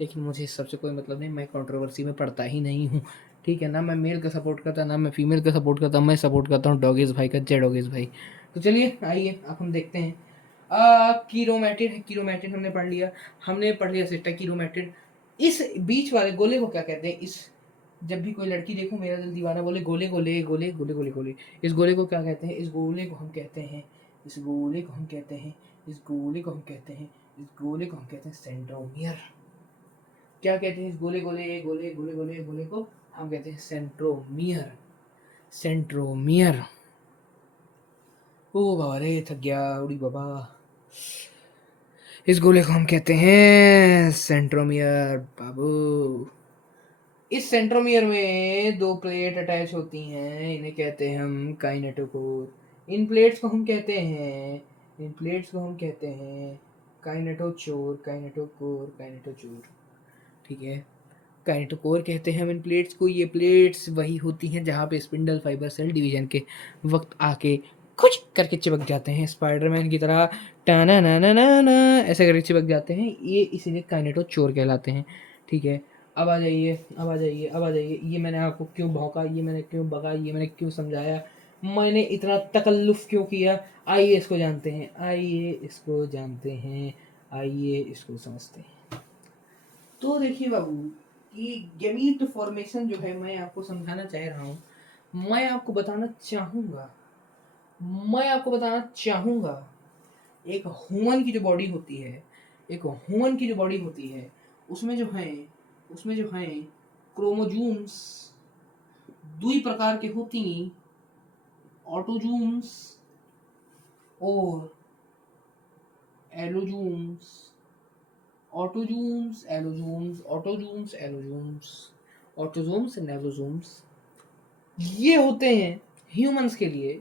लेकिन मुझे इस सबसे कोई मतलब नहीं, मैं कंट्रोवर्सी में पड़ता ही नहीं हूँ। ठीक है ना, मैं मेल का सपोर्ट करता, ना मैं फीमेल का सपोर्ट करता, मैं सपोर्ट करता हूँ डॉगेज भाई का, जय डॉगेज भाई। तो चलिए आइए अब हम देखते हैं। कीरोमेटिड है, कीरोमेटिड हमने पढ़ लिया। हमने पढ़ लिया सिस्टर कीरोमेटिड। इस बीच वाले गोले को क्या कहते हैं? इस, जब भी कोई लड़की देखो मेरा दिल दीवाना बोले गोले गोले गोले गोले गोले गोले, इस गोले को क्या कहते हैं? इस गोले को हम कहते हैं, इस गोले को हम कहते हैं, इस गोले को हम कहते हैं, इस गोले को हम कहते हैं सेंट्रोमियर। क्या कहते हैं इस गोले गोले गोले गोले गोले गोले को? हम कहते हैं सेंट्रोमियर। सेंट्रोमियर। ओ बाबा रे, थक गया उड़ी बाबा। इस गोले को हम कहते हैं सेंट्रोमियर बाबू। इस सेंट्रोमियर में दो प्लेट अटैच होती हैं, इन्हें कहते हैं हम काइनेटोकोर। इन प्लेट्स को हम कहते हैं, इन प्लेट्स को हम कहते हैं काइनेटोचोर, काइनेटोकोर, काइनेटोचोर। ठीक है, काइनेटोकोर कहते हैं हम इन प्लेट्स को। ये प्लेट्स वही होती हैं जहाँ पे स्पिंडल फाइबर सेल डिवीजन के वक्त आके कुछ करके चिपक जाते हैं, स्पाइडरमैन की तरह टाना ना ना ना ना ऐसे करके चिपक जाते हैं। ये इसीलिए काइनेटोचोर कहलाते हैं। ठीक है, अब आ जाइए, अब आ जाइए, अब आ जाइए। ये मैंने आपको क्यों भौंका, ये मैंने क्यों भगा, ये मैंने क्यों समझाया, मैंने इतना तकल्लुफ़ क्यों किया? आइए इसको जानते हैं, आइए इसको जानते हैं, आइए इसको समझते हैं। तो देखिए बाबू, कि गैमीट फॉर्मेशन जो है, मैं आपको समझाना चाह रहा हूँ, मैं आपको बताना चाहूँगा, मैं आपको बताना चाहूँगा। एक ह्यूमन की जो बॉडी होती है, एक ह्यूमन की जो बॉडी होती है, उसमें जो है, उसमें जो है क्रोमोजोम्स दुई प्रकार के होती हैं, ऑटोजोम्स और एलोजोम्स। ऑटोजोम्स, एलोजोम्स, ऑटोजोम्स, एलोजोम्स, ऑटोजोम्स, नेलोजोम्स, ये होते हैं ह्यूमंस के लिए।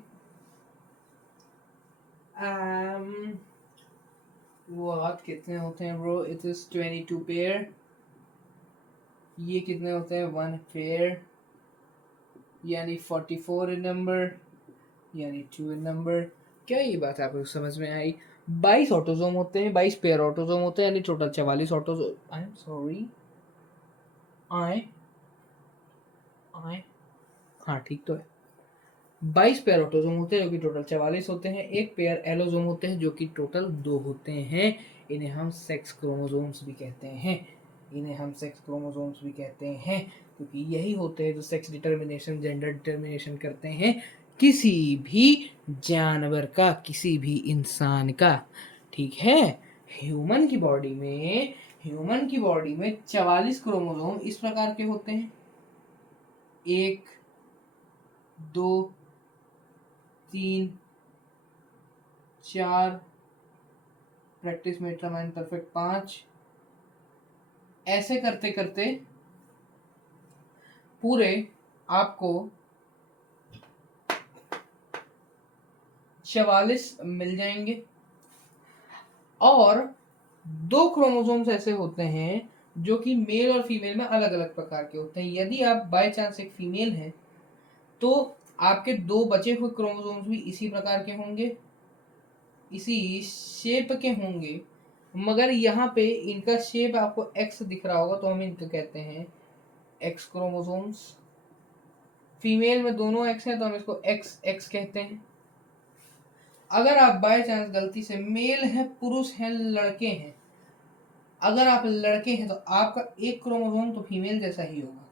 वो हाथ कितने होते हैं ब्रो? It is 22 pair. ये कितने होते हैं? 1 पेयर, यानी 44 इन नंबर, यानी 2 इन नंबर। क्या ये बात आपको समझ में आई? 22 ऑटोजोम होते हैं, 22 पेयर ऑटोजोम होते हैं, यानी total 44 autosome. I am sorry, I I हाँ ठीक तो है। 22 पेयर ऑटोजोम होते हैं जो कि टोटल 44 होते हैं। एक पेयर एलोजोम होते हैं जो कि टोटल 2 होते हैं। इन्हें हम सेक्स क्रोमोसोम्स भी कहते हैं, इन्हें हम सेक्स क्रोमोसोम्स भी कहते हैं, क्योंकि यही होते हैं जो सेक्स डिटर्मिनेशन, जेंडर डिटर्मिनेशन करते हैं किसी भी जानवर का, किसी भी इंसान का। ठीक है, ह्यूमन की बॉडी में, ह्यूमन की बॉडी में 44 क्रोमोसोम इस प्रकार के होते हैं, 1, 2, 3, 4, प्रैक्टिस में इतना परफेक्ट 5, ऐसे करते करते पूरे आपको 44 मिल जाएंगे। और 2 क्रोमोसोम्स ऐसे होते हैं जो कि मेल और फीमेल में अलग अलग प्रकार के होते हैं। यदि आप बाय चांस एक फीमेल हैं तो आपके 2 बचे हुए क्रोमोसोम्स भी इसी प्रकार के होंगे, इसी शेप के होंगे, मगर यहाँ पे इनका शेप आपको एक्स दिख रहा होगा तो हम इनको कहते हैं एक्स क्रोमोसोम्स। फीमेल में दोनों एक्स हैं तो हम इसको एक्स एक्स कहते हैं। अगर आप बाय चांस गलती से मेल हैं, पुरुष हैं, लड़के हैं, अगर आप लड़के हैं तो आपका एक क्रोमोसोम तो फीमेल जैसा ही होगा,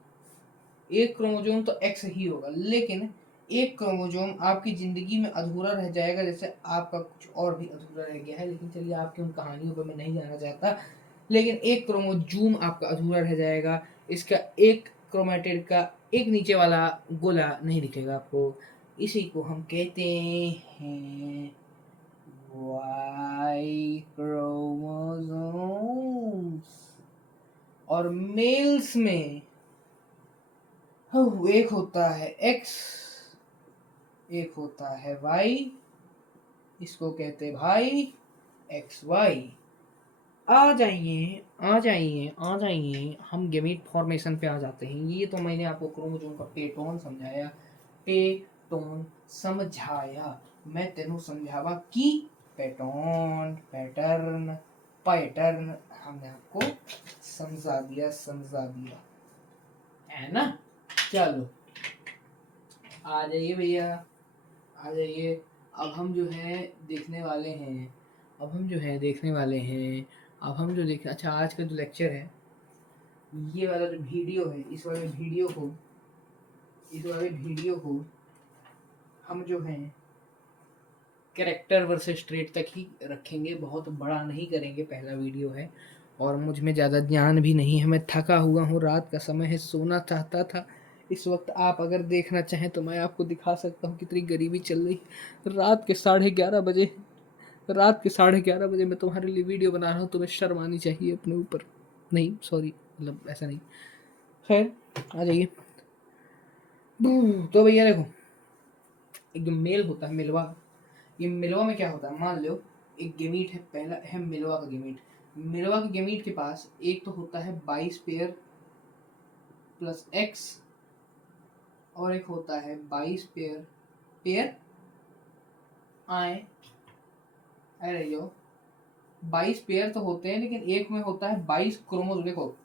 एक क्रोमोसोम तो एक्स ही होगा, लेकिन एक क्रोमोसोम आपकी जिंदगी में अधूरा रह जाएगा, जैसे आपका कुछ और भी अधूरा रह गया है। लेकिन चलिए आपकी उन कहानियों पर मैं नहीं जाना चाहता। लेकिन एक क्रोमोजोम आपका अधूरा रह जाएगा, इसका एक क्रोमेटिड का एक नीचे वाला गोला नहीं दिखेगा आपको। इसी को हम कहते हैं वाई क्रोमोसोम्स। और मेल्स में एक होता है एक्स, एक होता है वाई, इसको कहते भाई एक्स वाई। आ जाइए आ जाइए आ जाइए, हम गेमीट फॉर्मेशन पे आ जाते हैं। ये तो मैंने आपको क्रोमोसोम का पेटोन समझाया, पेटोन समझाया, मैं तेनू समझावा कि पेटोन पैटर्न पैटर्न हमने आपको समझा दिया है ना। चलो आ जाइए भैया, आ जाइए। अब हम जो है देखने वाले हैं, अब हम जो है देखने वाले हैं, अब हम जो देख, अच्छा आज का जो लेक्चर है, ये वाला जो वीडियो है, इस वाले वीडियो को हम जो है कैरेक्टर वर्सेस ट्रेट तक ही रखेंगे, बहुत बड़ा नहीं करेंगे, पहला वीडियो है और मुझ में ज़्यादा ज्ञान भी नहीं है, मैं थका हुआ हूँ, रात का समय है, सोना चाहता था। इस वक्त आप अगर देखना चाहें तो मैं आपको दिखा सकता हूँ कितनी गरीबी चल रही। रात के 11:30 बजे, रात के 11:30 बजे मैं तुम्हारे लिए वीडियो बना रहा हूँ, तुम्हें शर्म आनी चाहिए अपने ऊपर। नहीं सॉरी, मतलब ऐसा नहीं। खैर आ जाइए। तो भैया देखो, एक जो मेल होता है मिलवा, ये मिलवा में क्या होता है, मान लो एक गेमीट है, पहला है मिलवा का गेमीट। मिलवा के गेमीट के पास एक तो होता है 22 पेयर प्लस एक्स, और एक होता है 22 पेयर पेयर आए अरे जो 22 पेयर तो होते हैं, लेकिन एक में होता है 22 क्रोमोसोम। देखो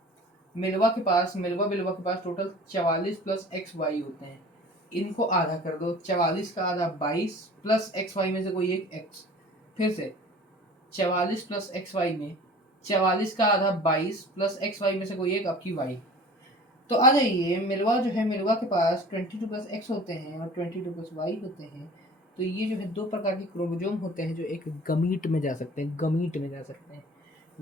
मिलवा के पास, मिलवा के पास टोटल 44 प्लस एक्स वाई होते हैं। इनको आधा कर दो, 44 का आधा 22 प्लस एक्स वाई में से कोई एक एक्स, फिर से 44 प्लस एक्स वाई में 44 का आधा 22 प्लस एक्स वाई में से कोई एक आपकी वाई। तो आ जाइए, मिलवा जो है, मिलवा के पास 22 प्लस एक्स होते हैं और 22 प्लस वाई होते हैं। तो ये जो है 2 प्रकार के क्रोमोसोम होते हैं जो एक गमीट में जा सकते हैं, गमीट में जा सकते हैं।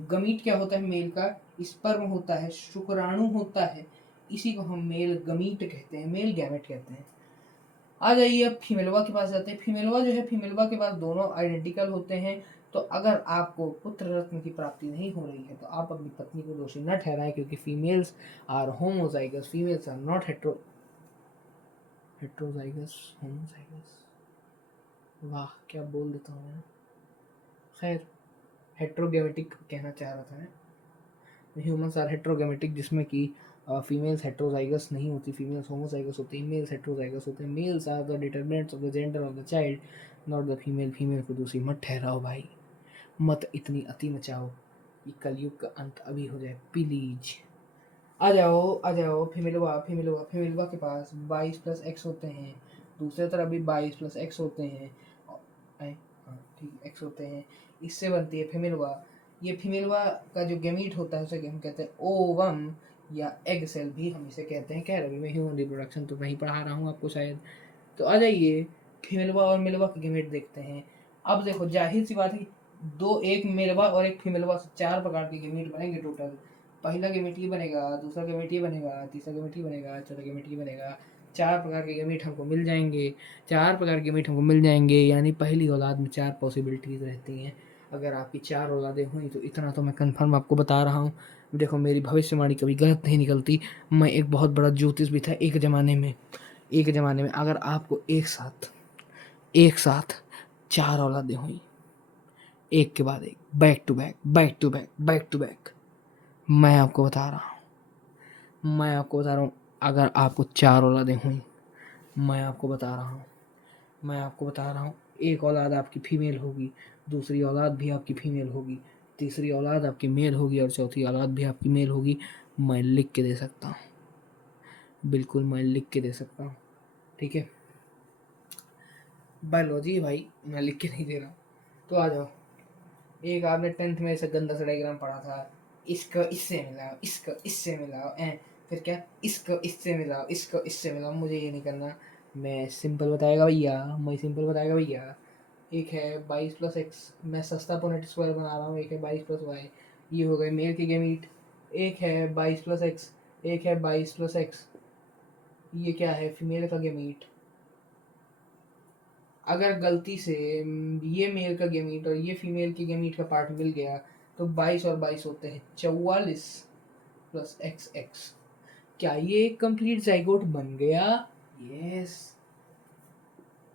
गमीट क्या होता है, मेल का स्पर्म होता है, शुक्राणु होता है, इसी को हम मेल गमीट कहते हैं, मेल गैमेट कहते हैं। आ जाइए अब फीमेलवा के पास जाते हैं। फीमेलवा जो है, फीमेलवा के पास दोनों आइडेंटिकल होते हैं। तो अगर आपको पुत्र रत्न की प्राप्ति नहीं हो रही है तो आप अपनी पत्नी को दोषी न ठहराएं, क्योंकि females are homozygous, females are not heterozygous, homozygous. वाह क्या बोल देता हूँ मैं। खैर हेट्रोगेमेटिक कहना चाह रहा था मैं। ह्यूमंस आर हेट्रोगेमेटिक, जिसमें कि फीमेल्स हेट्रोजाइगस नहीं होती, फीमेल्स होमोजाइगस होती हैं, मेल्स हेट्रोजाइगस होते हैं। Males are the determinants of the gender of the child, not the female. Female को दूसरी मत ठहराओ भाई, मत इतनी अति मचाओ, ये कलयुग का अंत अभी हो जाए प्लीज। आ जाओ आ जाओ, फीमेलवा फीमेलवा फीमेलवा के पास 22 प्लस एक्स होते हैं, दूसरे तरफ भी 22 प्लस एक्स होते हैं, हाँ ठीक एक्स होते हैं, इससे बनती है फीमेलवा। ये फीमेलवा का जो गेमीट होता है उसे हम कहते हैं ओवम या एग सेल भी हम इसे कहते हैं। कह रहा मैं ह्यूमन रिप्रोडक्शन तो नहीं पढ़ा रहा हूँ आपको शायद। तो आ जाइए फीमेलवा और मेलवा का गेमीट देखते हैं। अब देखो जाहिर सी बात है, दो एक मेलवा और एक फीमेलवा से 4 प्रकार के गेमीट बनेंगे टोटल। पहला गेमीट ये बनेगा, दूसरा गेमीट ये बनेगा, तीसरा गेमीट ये बनेगा, चौथा गेमीट ये बनेगा। 4 प्रकार के गेमीट हमको मिल जाएंगे, 4 प्रकार के गेमीट हमको मिल जाएंगे, यानी पहली औलाद में 4 पॉसिबिलिटीज़ रहती हैं। अगर आपकी 4 औलादें हुई तो इतना तो मैं कंफर्म आपको बता रहा हूँ, देखो मेरी भविष्यवाणी कभी गलत नहीं निकलती। मैं एक बहुत बड़ा ज्योतिष भी था एक ज़माने में। एक ज़माने में अगर आपको एक साथ 4 औलादें हुई, एक के बाद एक, back to back, back to back, back to back, मैं आपको बता रहा हूँ, अगर आपको 4 औलादें हुई, मैं आपको बता रहा हूँ, एक औलाद आपकी फीमेल होगी, दूसरी औलाद भी आपकी फीमेल होगी, तीसरी औलाद आपकी मेल होगी और चौथी औलाद भी आपकी मेल होगी। मैं लिख के दे सकता हूँ, बिल्कुल मैं लिख के दे सकता हूँ। ठीक है, बायोलॉजी है भाई, मैं लिख के नहीं दे रहा हूँ। तो आ जाओ, एक आपने 10th में ऐसा गंदा सा डायग्राम पढ़ा था, इसका इससे मिलाओ, इसका इससे मिलाओ, फिर क्या, इसका इससे मिलाओ, इसका इससे मिलाओ। मुझे ये नहीं करना, मैं सिंपल बताएगा भैया। एक है 22+x, मैं सस्ता पोनेट स्क्वायर बना रहा हूँ। एक है 22+y, ये हो गए मेल के गेमीट। एक है 22+x, एक है 22+x, ये क्या है, फीमेल का गेमीट। अगर गलती से ये मेल का गेमीट और ये फीमेल के गेमीट का पार्ट मिल गया तो 22 और 22 होते हैं 44+XX। क्या ये एक कंप्लीट जाइगोट बन गया? यस,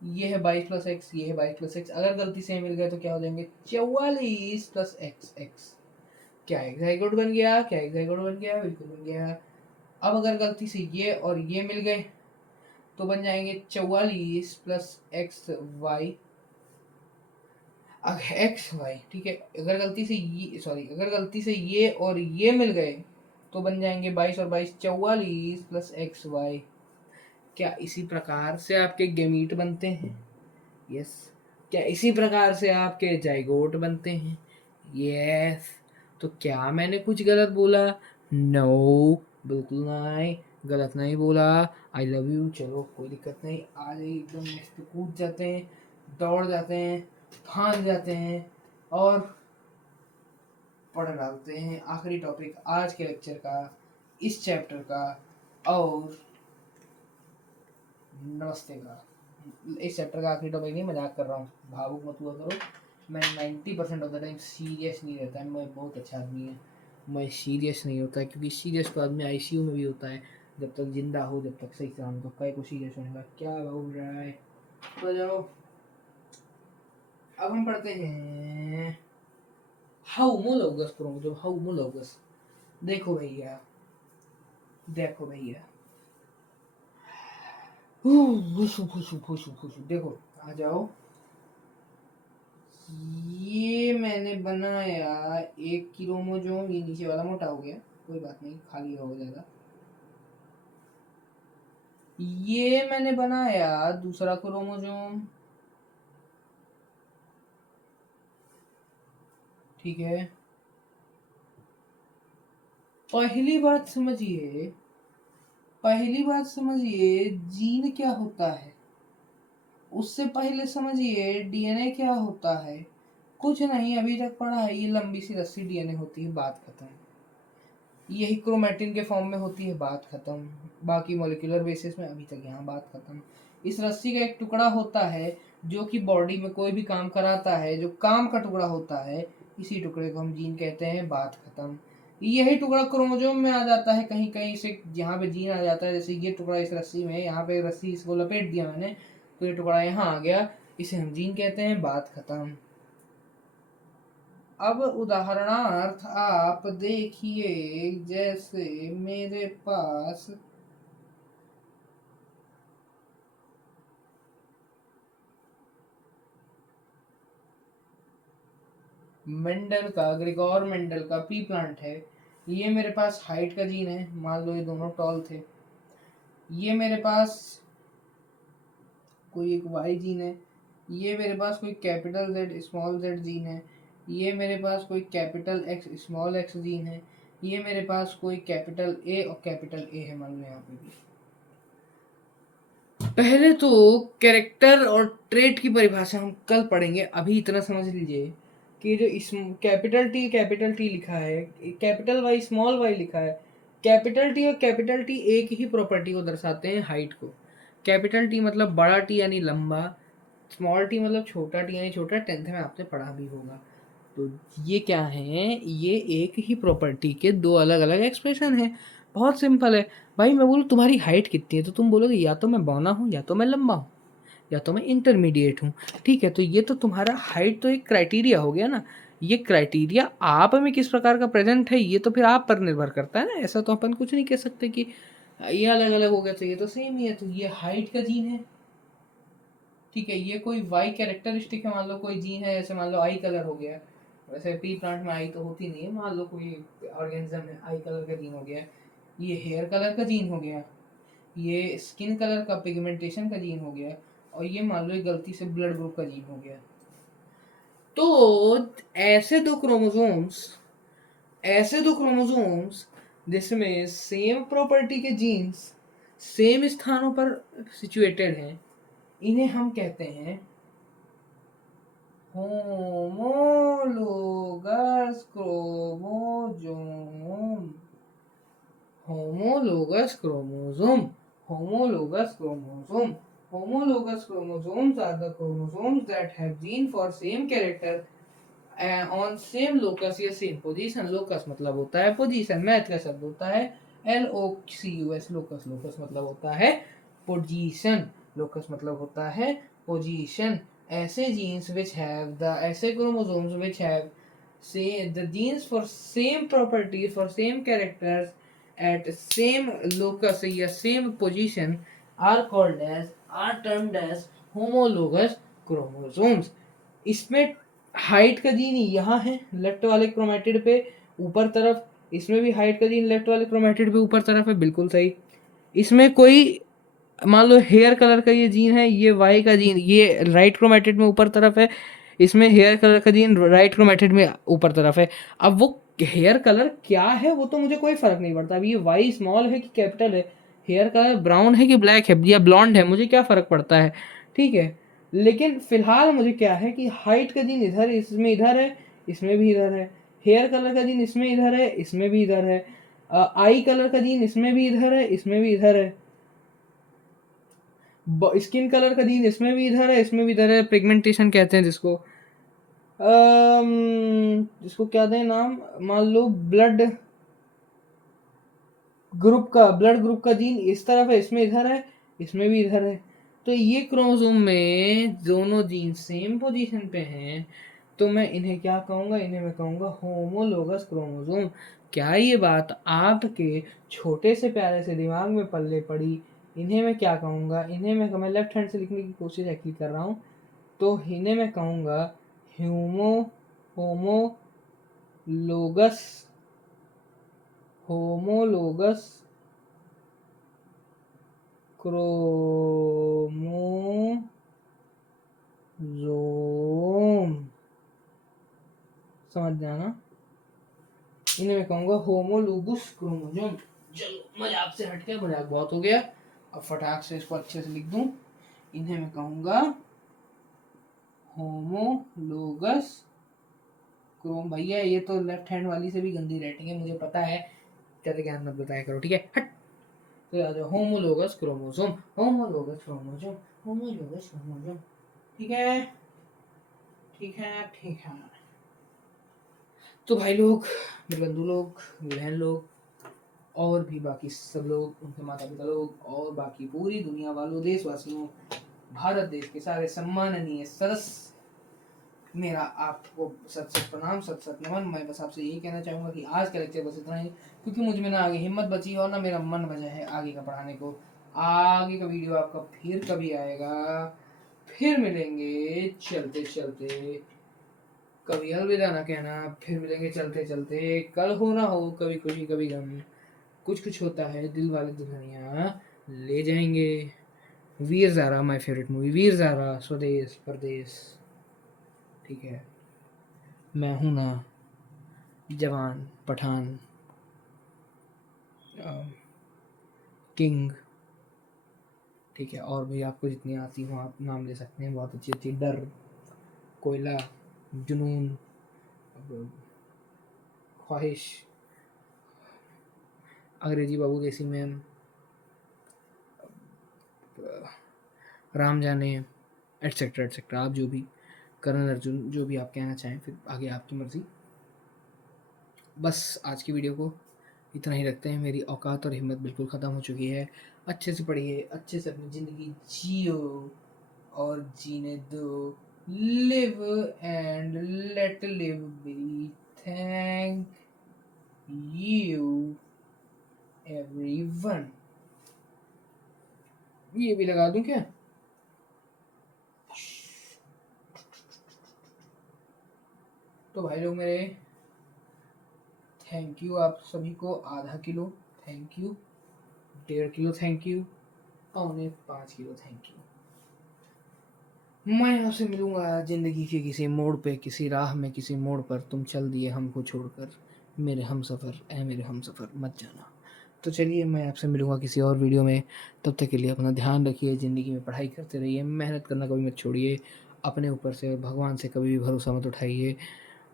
ये है 22+x, ये है 22+x। अगर गलती से मिल गया तो क्या हो जाएंगे, 44+XX। क्या एक जाइगोट बन गया? बिल्कुल बन गया। अब अगर गलती से ये और ये मिल गए तो बन जाएंगे 44+XY, एक्स वाई। ठीक है, अगर गलती से ये और ये मिल गए तो बन जाएंगे 22 और 22, 44+XY। क्या इसी प्रकार से आपके गेमीट बनते हैं? यस। क्या इसी प्रकार से आपके जाइगोट बनते हैं? यस। तो क्या मैंने कुछ गलत बोला? नो, बिल्कुल नहीं, गलत नहीं बोला। I love you. चलो कोई दिक्कत नहीं, आज एकदम मस्त कूद जाते हैं, दौड़ जाते हैं, भाग जाते हैं और पढ़ डालते हैं आखिरी टॉपिक आज के लेक्चर का, इस चैप्टर का और नमस्ते का। इस चैप्टर का आखिरी टॉपिक नहीं, मजाक कर रहा हूँ, भावुक मत हुआ करो। मैं 90% ऑफ द टाइम सीरियस नहीं रहता है, मैं बहुत अच्छा आदमी है, मैं सीरियस नहीं होता है, क्योंकि सीरियस तो आदमी आईसीयू में भी होता है, जब तक जिंदा हो, जब तक सही सलामत हो, कई को सीरियस होने का क्या हो रहा है। तो जाओ, अब हम पढ़ते हैं हाउमोलॉगस क्रोमोसोम। हाउमोलॉगस, देखो भैया, देखो, आ जाओ। ये मैंने बनाया एक क्रोमोसोम, ये नीचे वाला मोटा हो गया, कोई बात नहीं, खाली हो जाएगा। ये मैंने बनाया दूसरा क्रोमोसोम, ठीक है। पहली बात समझिए जीन क्या होता है, उससे पहले समझिए डीएनए क्या होता है। कुछ नहीं, अभी तक पढ़ा है, ये लंबी सी रस्सी डीएनए होती है, बात खत्म। यही क्रोमेटिन के फॉर्म में होती है, बात खत्म। बाकी मॉलिक्यूलर बेसिस में अभी तक यहाँ बात खत्म। इस रस्सी का एक टुकड़ा होता है जो कि बॉडी में कोई भी काम कराता है, जो काम का टुकड़ा होता है, इसी टुकड़े को हम जीन कहते हैं, बात खत्म। यही टुकड़ा क्रोमोसोम में आ जाता है, कहीं कहीं से जहाँ पे जीन आ जाता है, जैसे ये टुकड़ा इस रस्सी में, यहाँ पे रस्सी इसको लपेट दिया मैंने, तो ये टुकड़ा यहाँ आ गया, इसे हम जीन कहते हैं, बात खत्म। अब उदाहरणार्थ आप देखिए, जैसे मेरे पास ग्रिगोर मेंडल का पी प्लांट है। ये मेरे पास हाइट का जीन है, मान लो ये दोनों टॉल थे। ये मेरे पास कोई एक वाई जीन है। ये मेरे पास कोई capital Z small Z gene है। ये मेरे पास कोई capital x small x gene है। ये मेरे पास कोई कैपिटल ए और कैपिटल ए है, मान लो यहाँ पे भी। पहले तो कैरेक्टर और ट्रेट की परिभाषा हम कल पढ़ेंगे, अभी इतना समझ लीजिए कि जो इस कैपिटल टी लिखा है, कैपिटल वाई स्मॉल वाई लिखा है, कैपिटल टी और कैपिटल टी एक ही प्रॉपर्टी को दर्शाते हैं, हाइट को। कैपिटल टी मतलब बड़ा टी यानी लंबा, स्मॉल टी मतलब छोटा टी यानी छोटा, 10th में आपने पढ़ा भी होगा। तो ये क्या है, ये एक ही प्रॉपर्टी के दो अलग अलग एक्सप्रेशन हैं। बहुत सिंपल है भाई। मैं बोलूँ तुम्हारी हाइट कितनी है, तो तुम बोलोगे या तो मैं बौना हूँ, या तो मैं लंबा हूँ, या तो मैं इंटरमीडिएट हूँ। ठीक है, तो ये तो तुम्हारा हाइट तो एक क्राइटेरिया हो गया ना। ये क्राइटेरिया आप में किस प्रकार का प्रेजेंट है, ये तो फिर आप पर निर्भर करता है ना। ऐसा तो अपन कुछ नहीं कह सकते कि ये अलग अलग हो गया, तो ये तो सेम ही है। तो ये हाइट का जीन है। ठीक है, ये कोई वाई कैरेक्टरिस्टिक है। मान लो कोई जीन है, जैसे मान लो आई कलर हो गया। वैसे पी प्लांट में आई तो होती नहीं है। मान लो कोई ऑर्गेनिज्म में आई कलर का जीन हो गया। ये हेयर कलर का जीन हो गया। ये स्किन कलर का पिगमेंटेशन का जीन हो गया। और ये मान लो एक गलती से ब्लड ग्रुप का जीन हो गया। तो ऐसे दो क्रोमोसोम्स जिसमें सेम प्रॉपर्टी के जीन्स सेम स्थानों पर सिचुएटेड हैं, इन्हें हम कहते हैं homologous chromosome. homologous chromosome homologous chromosome homologous chromosomes are the chromosomes that have gene for same character on same locus या same position। locus मतलब होता है पोजीशन, मैथ का शब्द होता है LOCUS। locus locus मतलब होता है पोजीशन, locus मतलब होता है पोजीशन। ऐसे जीन्स which have the ऐसे chromosomes which have say the genes for same properties for same characters at same locus या same position are termed as homologous chromosomes। इसमें हाइट का जीन यहाँ है लेफ्ट वाले क्रोमेटिड पे ऊपर तरफ, इसमें भी हाइट का जीन लेफ्ट वाले क्रोमेटिड पे ऊपर तरफ है, बिल्कुल सही। इसमें कोई मान लो हेयर कलर का ये जीन है, ये वाई का जीन ये राइट क्रोमेटिड में ऊपर तरफ है, इसमें हेयर कलर का जीन राइट क्रोमेटिड में ऊपर तरफ है। अब वो हेयर कलर क्या है वो तो मुझे कोई फर्क नहीं पड़ता। अब ये वाई स्मॉल है कि कैपिटल है, हेयर कलर ब्राउन है कि ब्लैक है या ब्लॉन्ड है, मुझे क्या फ़र्क पड़ता है। ठीक है, लेकिन फिलहाल मुझे क्या है कि हाइट का जीन इधर इसमें इधर है, इसमें भी इधर है। हेयर कलर का जीन इसमें इधर है, इसमें भी इधर है। आई कलर का जीन इसमें भी इधर है, इसमें भी इधर है। स्किन कलर का जीन इसमें भी इधर है, इसमें भी इधर है। पिगमेंटेशन कहते हैं जिसको जिसको क्या दें नाम, मान लो ब्लड ग्रुप का जीन इस तरफ है, इसमें इधर है, इसमें भी इधर है। तो ये क्रोमोसोम में दोनों जीन सेम पोजीशन पे हैं, तो मैं इन्हें क्या कहूँगा, इन्हें मैं कहूँगा होमोलोगस क्रोमोसोम। क्या ये बात आपके छोटे से प्यारे से दिमाग में पल्ले पड़ी? इन्हें मैं क्या कहूँगा, इन्हें मैं लेफ्ट हैंड से लिखने की कोशिश एक्चुअली कर रहा हूँ। तो इन्हें मैं कहूँगा होमोलोगस होमोलोगस क्रोमोसोम। समझ जाना, इन्हें मैं कहूँगा होमोलोगस क्रोमोसोम। चलो मजाक से हट गया, मजाक बहुत हो गया। अब फटाक से इसको अच्छे से लिख दूं। इन्हें मैं कहूँगा होमोलोगस क्रोम। भैया ये तो लेफ्ट हैंड वाली से भी गंदी राइटिंग है, मुझे पता है। ज़्यादा ज्ञान मत बताया करो, ठीक है, हट। तो आ जाओ, homologous chromosome homologous chromosome homologous chromosome. ठीक है, ठीक है, ठीक है। तो भाई लोग, मेरे बंधु लोग, बहन लोग, और भी बाकी सब लोग, उनके माता पिता लोग, और बाकी पूरी दुनिया वालों, देशवासियों, भारत देश के सारे सम्माननीय सदस्य, मेरा आपको सत सत प्रणाम, सत सत नमन। मैं बस आपसे यही कहना चाहूँगा कि आज का लेक्चर बस इतना ही, क्योंकि मुझ में ना आगे हिम्मत बची और ना मेरा मन बचा है आगे का पढ़ाने को। आगे का वीडियो आपका फिर कभी आएगा, फिर मिलेंगे चलते चलते। कभी अलविदा ना कहना, फिर मिलेंगे चलते चलते। कल हो ना हो, कभी खुशी कभी गम, कुछ कुछ होता है, दिल वाले दुल्हनिया ले जाएंगे। Veer Zaara, my favourite movie, Veer Zaara, स्वदेश परदेश। ठीक है, मैं हूं ना जवान पठान, किंग। ठीक है, और भी आपको जितनी आती हो आप नाम ले सकते हैं, बहुत अच्छी अच्छी। डर, कोयला, जुनून, ख्वाहिश, अंग्रेजी बाबू देसी मैम, राम जाने, एटसेट्रा एटसेट्रा। आप जो भी करण अर्जुन, जो भी आप कहना चाहें, फिर आगे आपकी मर्ज़ी। बस आज की वीडियो को इतना ही रखते हैं। मेरी औकात और हिम्मत बिल्कुल ख़त्म हो चुकी है। अच्छे से पढ़िए, अच्छे से अपनी ज़िंदगी जियो और जीने दो। Live and let live be. Thank you everyone. ये भी लगा दूं क्या? तो भाई लोग मेरे, थैंक यू आप सभी को। आधा kilo thank you, 1.5 kilo thank you, 5.25 kilo thank you. मैं आपसे मिलूंगा ज़िंदगी के किसी मोड़ पे, किसी राह में, किसी मोड़ पर। तुम चल दिए हमको छोड़कर, मेरे हमसफ़र, ऐ मेरे हमसफ़र मत जाना। तो चलिए, मैं आपसे मिलूंगा किसी और वीडियो में। तब तक के लिए अपना ध्यान रखिए, ज़िंदगी में पढ़ाई करते रहिए, मेहनत करना कभी मत छोड़िए, अपने ऊपर से, भगवान से कभी भी भरोसा मत उठाइए,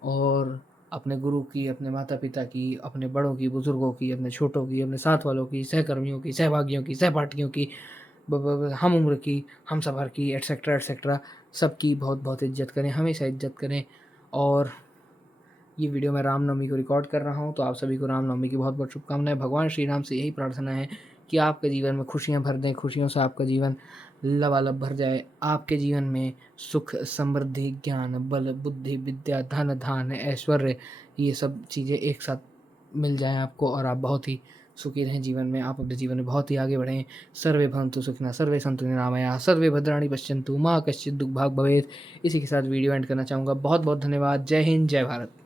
और अपने गुरु की, अपने माता पिता की, अपने बड़ों की, बुज़ुर्गों की, अपने छोटों की, अपने साथ वालों की, सहकर्मियों की, सहभागियों की, सहपाठियों की, हम उम्र की, हम सफ़र की, एटसेट्रा एटसेट्रा, सबकी बहुत बहुत इज्जत करें, हमेशा इज्जत करें। और ये वीडियो मैं रामनवमी को रिकॉर्ड कर रहा हूँ, तो आप सभी को रामनवमी की बहुत बहुत शुभकामनाएं। भगवान श्री राम से यही प्रार्थना है कि आपके जीवन में खुशियाँ भर दें, खुशियों से आपका जीवन लबालब भर जाए। आपके जीवन में सुख, समृद्धि, ज्ञान, बल, बुद्धि, विद्या, धन, धान्य, ऐश्वर्य, ये सब चीज़ें एक साथ मिल जाएँ आपको, और आप बहुत ही सुखी रहें जीवन में। आप अपने जीवन में बहुत ही आगे बढ़ें। सर्वे भवन्तु सुखिनः, सर्वे सन्तु निरामयाः, सर्वे भद्राणि पश्यन्तु मा कश्चित् दुःखभाग् भवेत्। इसी के साथ वीडियो एंड करना चाहूँगा। बहुत बहुत धन्यवाद। जय हिंद, जय भारत।